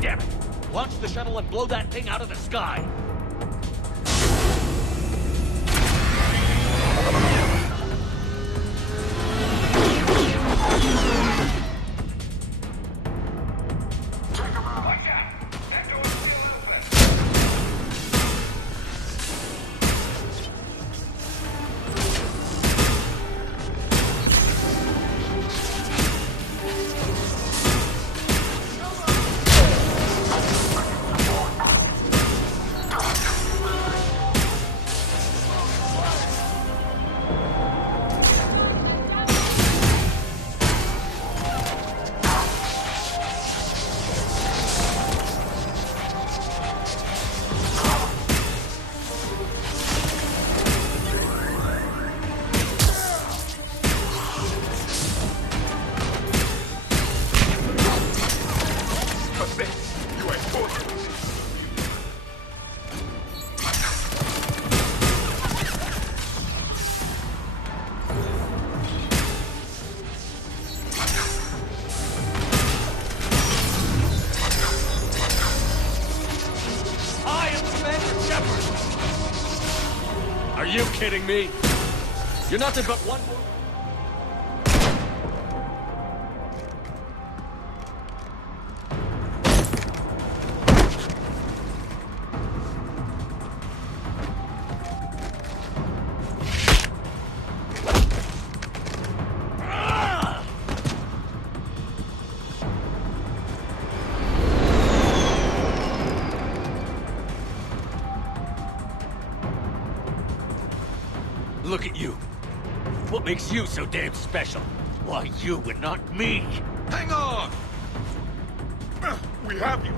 Damn it! Launch the shuttle and blow that thing out of the sky! Are you kidding me? You're nothing but one more... Look at you. What makes you so damn special? Why you and not me? Hang on! We have you.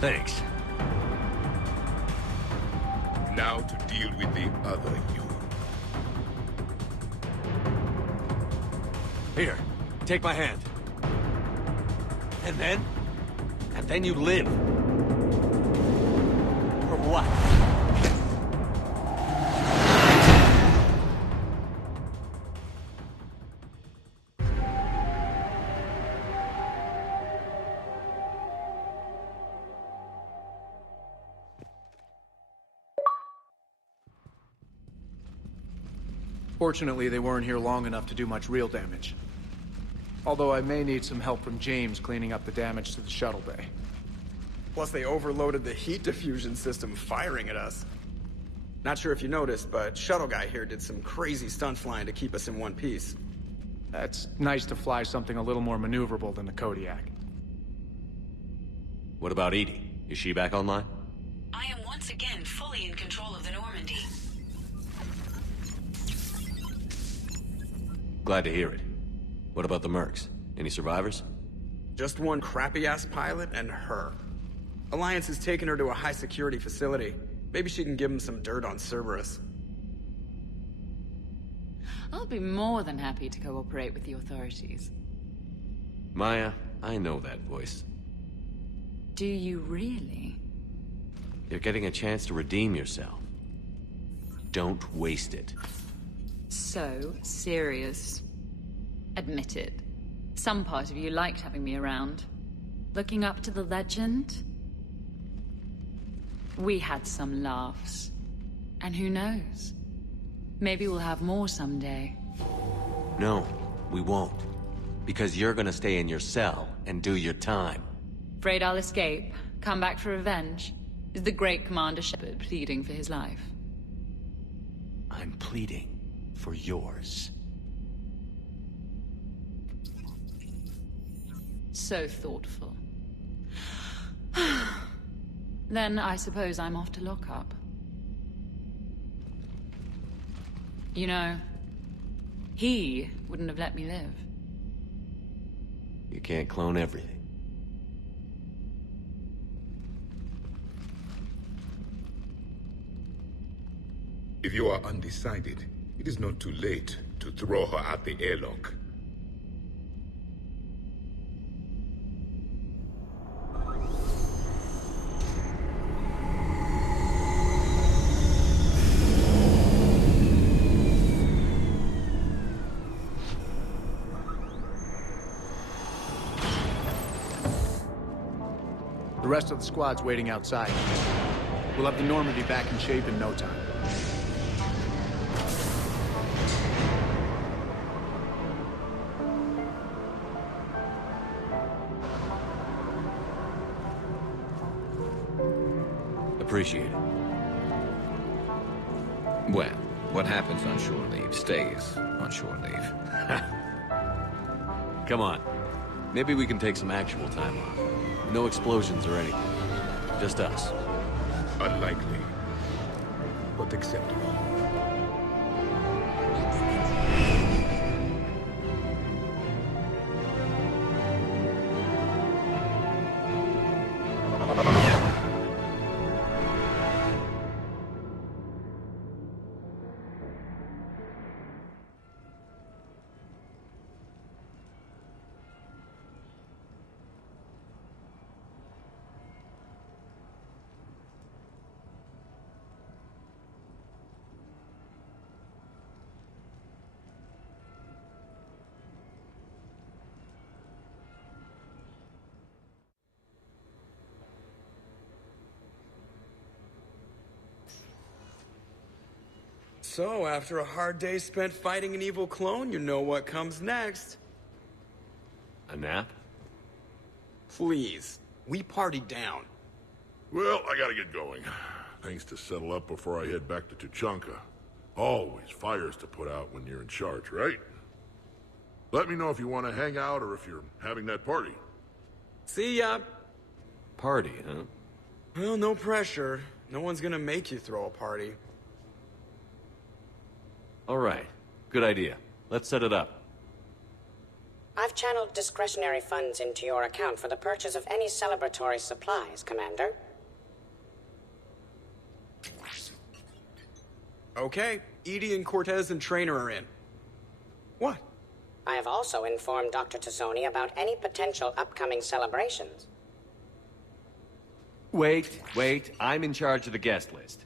Thanks. Now to deal with the other you. Here, take my hand. And then you live. For what? Fortunately, they weren't here long enough to do much real damage. Although I may need some help from James cleaning up the damage to the shuttle bay. Plus they overloaded the heat diffusion system firing at us. Not sure if you noticed, but Shuttle Guy here did some crazy stunt flying to keep us in one piece. It's nice to fly something a little more maneuverable than the Kodiak. What about Edie? Is she back online? I am once again fully in control of the Normandy. Glad to hear it. What about the mercs? Any survivors? Just one crappy-ass pilot and her. Alliance has taken her to a high-security facility. Maybe she can give him some dirt on Cerberus. I'll be more than happy to cooperate with the authorities. Maya, I know that voice. Do you really? You're getting a chance to redeem yourself. Don't waste it. So serious. Admit it. Some part of you liked having me around. Looking up to the legend? We had some laughs. And who knows? Maybe we'll have more someday. No, we won't. Because you're gonna stay in your cell and do your time. Afraid I'll escape? Come back for revenge? Is the great Commander Shepard pleading for his life? I'm pleading for yours. So thoughtful. Then I suppose I'm off to lock up. You know, he wouldn't have let me live. You can't clone everything. If you are undecided, it is not too late to throw her out the airlock. The rest of the squad's waiting outside. We'll have the Normandy back in shape in no time. Appreciate it. Well, what happens on shore leave stays on shore leave. Come on. Maybe we can take some actual time off. No explosions or anything. Just us. Unlikely, but acceptable. So, after a hard day spent fighting an evil clone, you know what comes next. A nap? Please. We partied down. Well, I gotta get going. Things to settle up before I head back to Tuchanka. Always fires to put out when you're in charge, right? Let me know if you want to hang out or if you're having that party. See ya! Party, huh? Well, no pressure. No one's gonna make you throw a party. All right. Good idea. Let's set it up. I've channeled discretionary funds into your account for the purchase of any celebratory supplies, Commander. Okay. Edie and Cortez and Trainer are in. What? I have also informed Dr. Tassoni about any potential upcoming celebrations. Wait. I'm in charge of the guest list.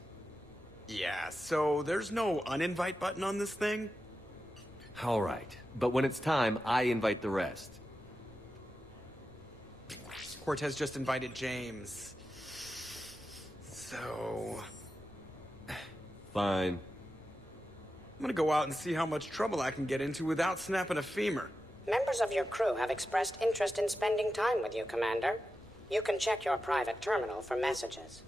Yeah, so there's no uninvite button on this thing? All right. But when it's time, I invite the rest. Cortez just invited James. So... Fine. I'm gonna go out and see how much trouble I can get into without snapping a femur. Members of your crew have expressed interest in spending time with you, Commander. You can check your private terminal for messages.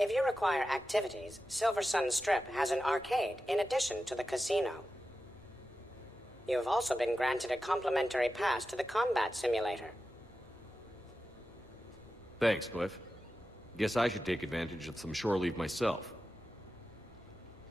If you require activities, Silver Sun Strip has an arcade in addition to the casino. You have also been granted a complimentary pass to the combat simulator. Thanks, Cliff. Guess I should take advantage of some shore leave myself.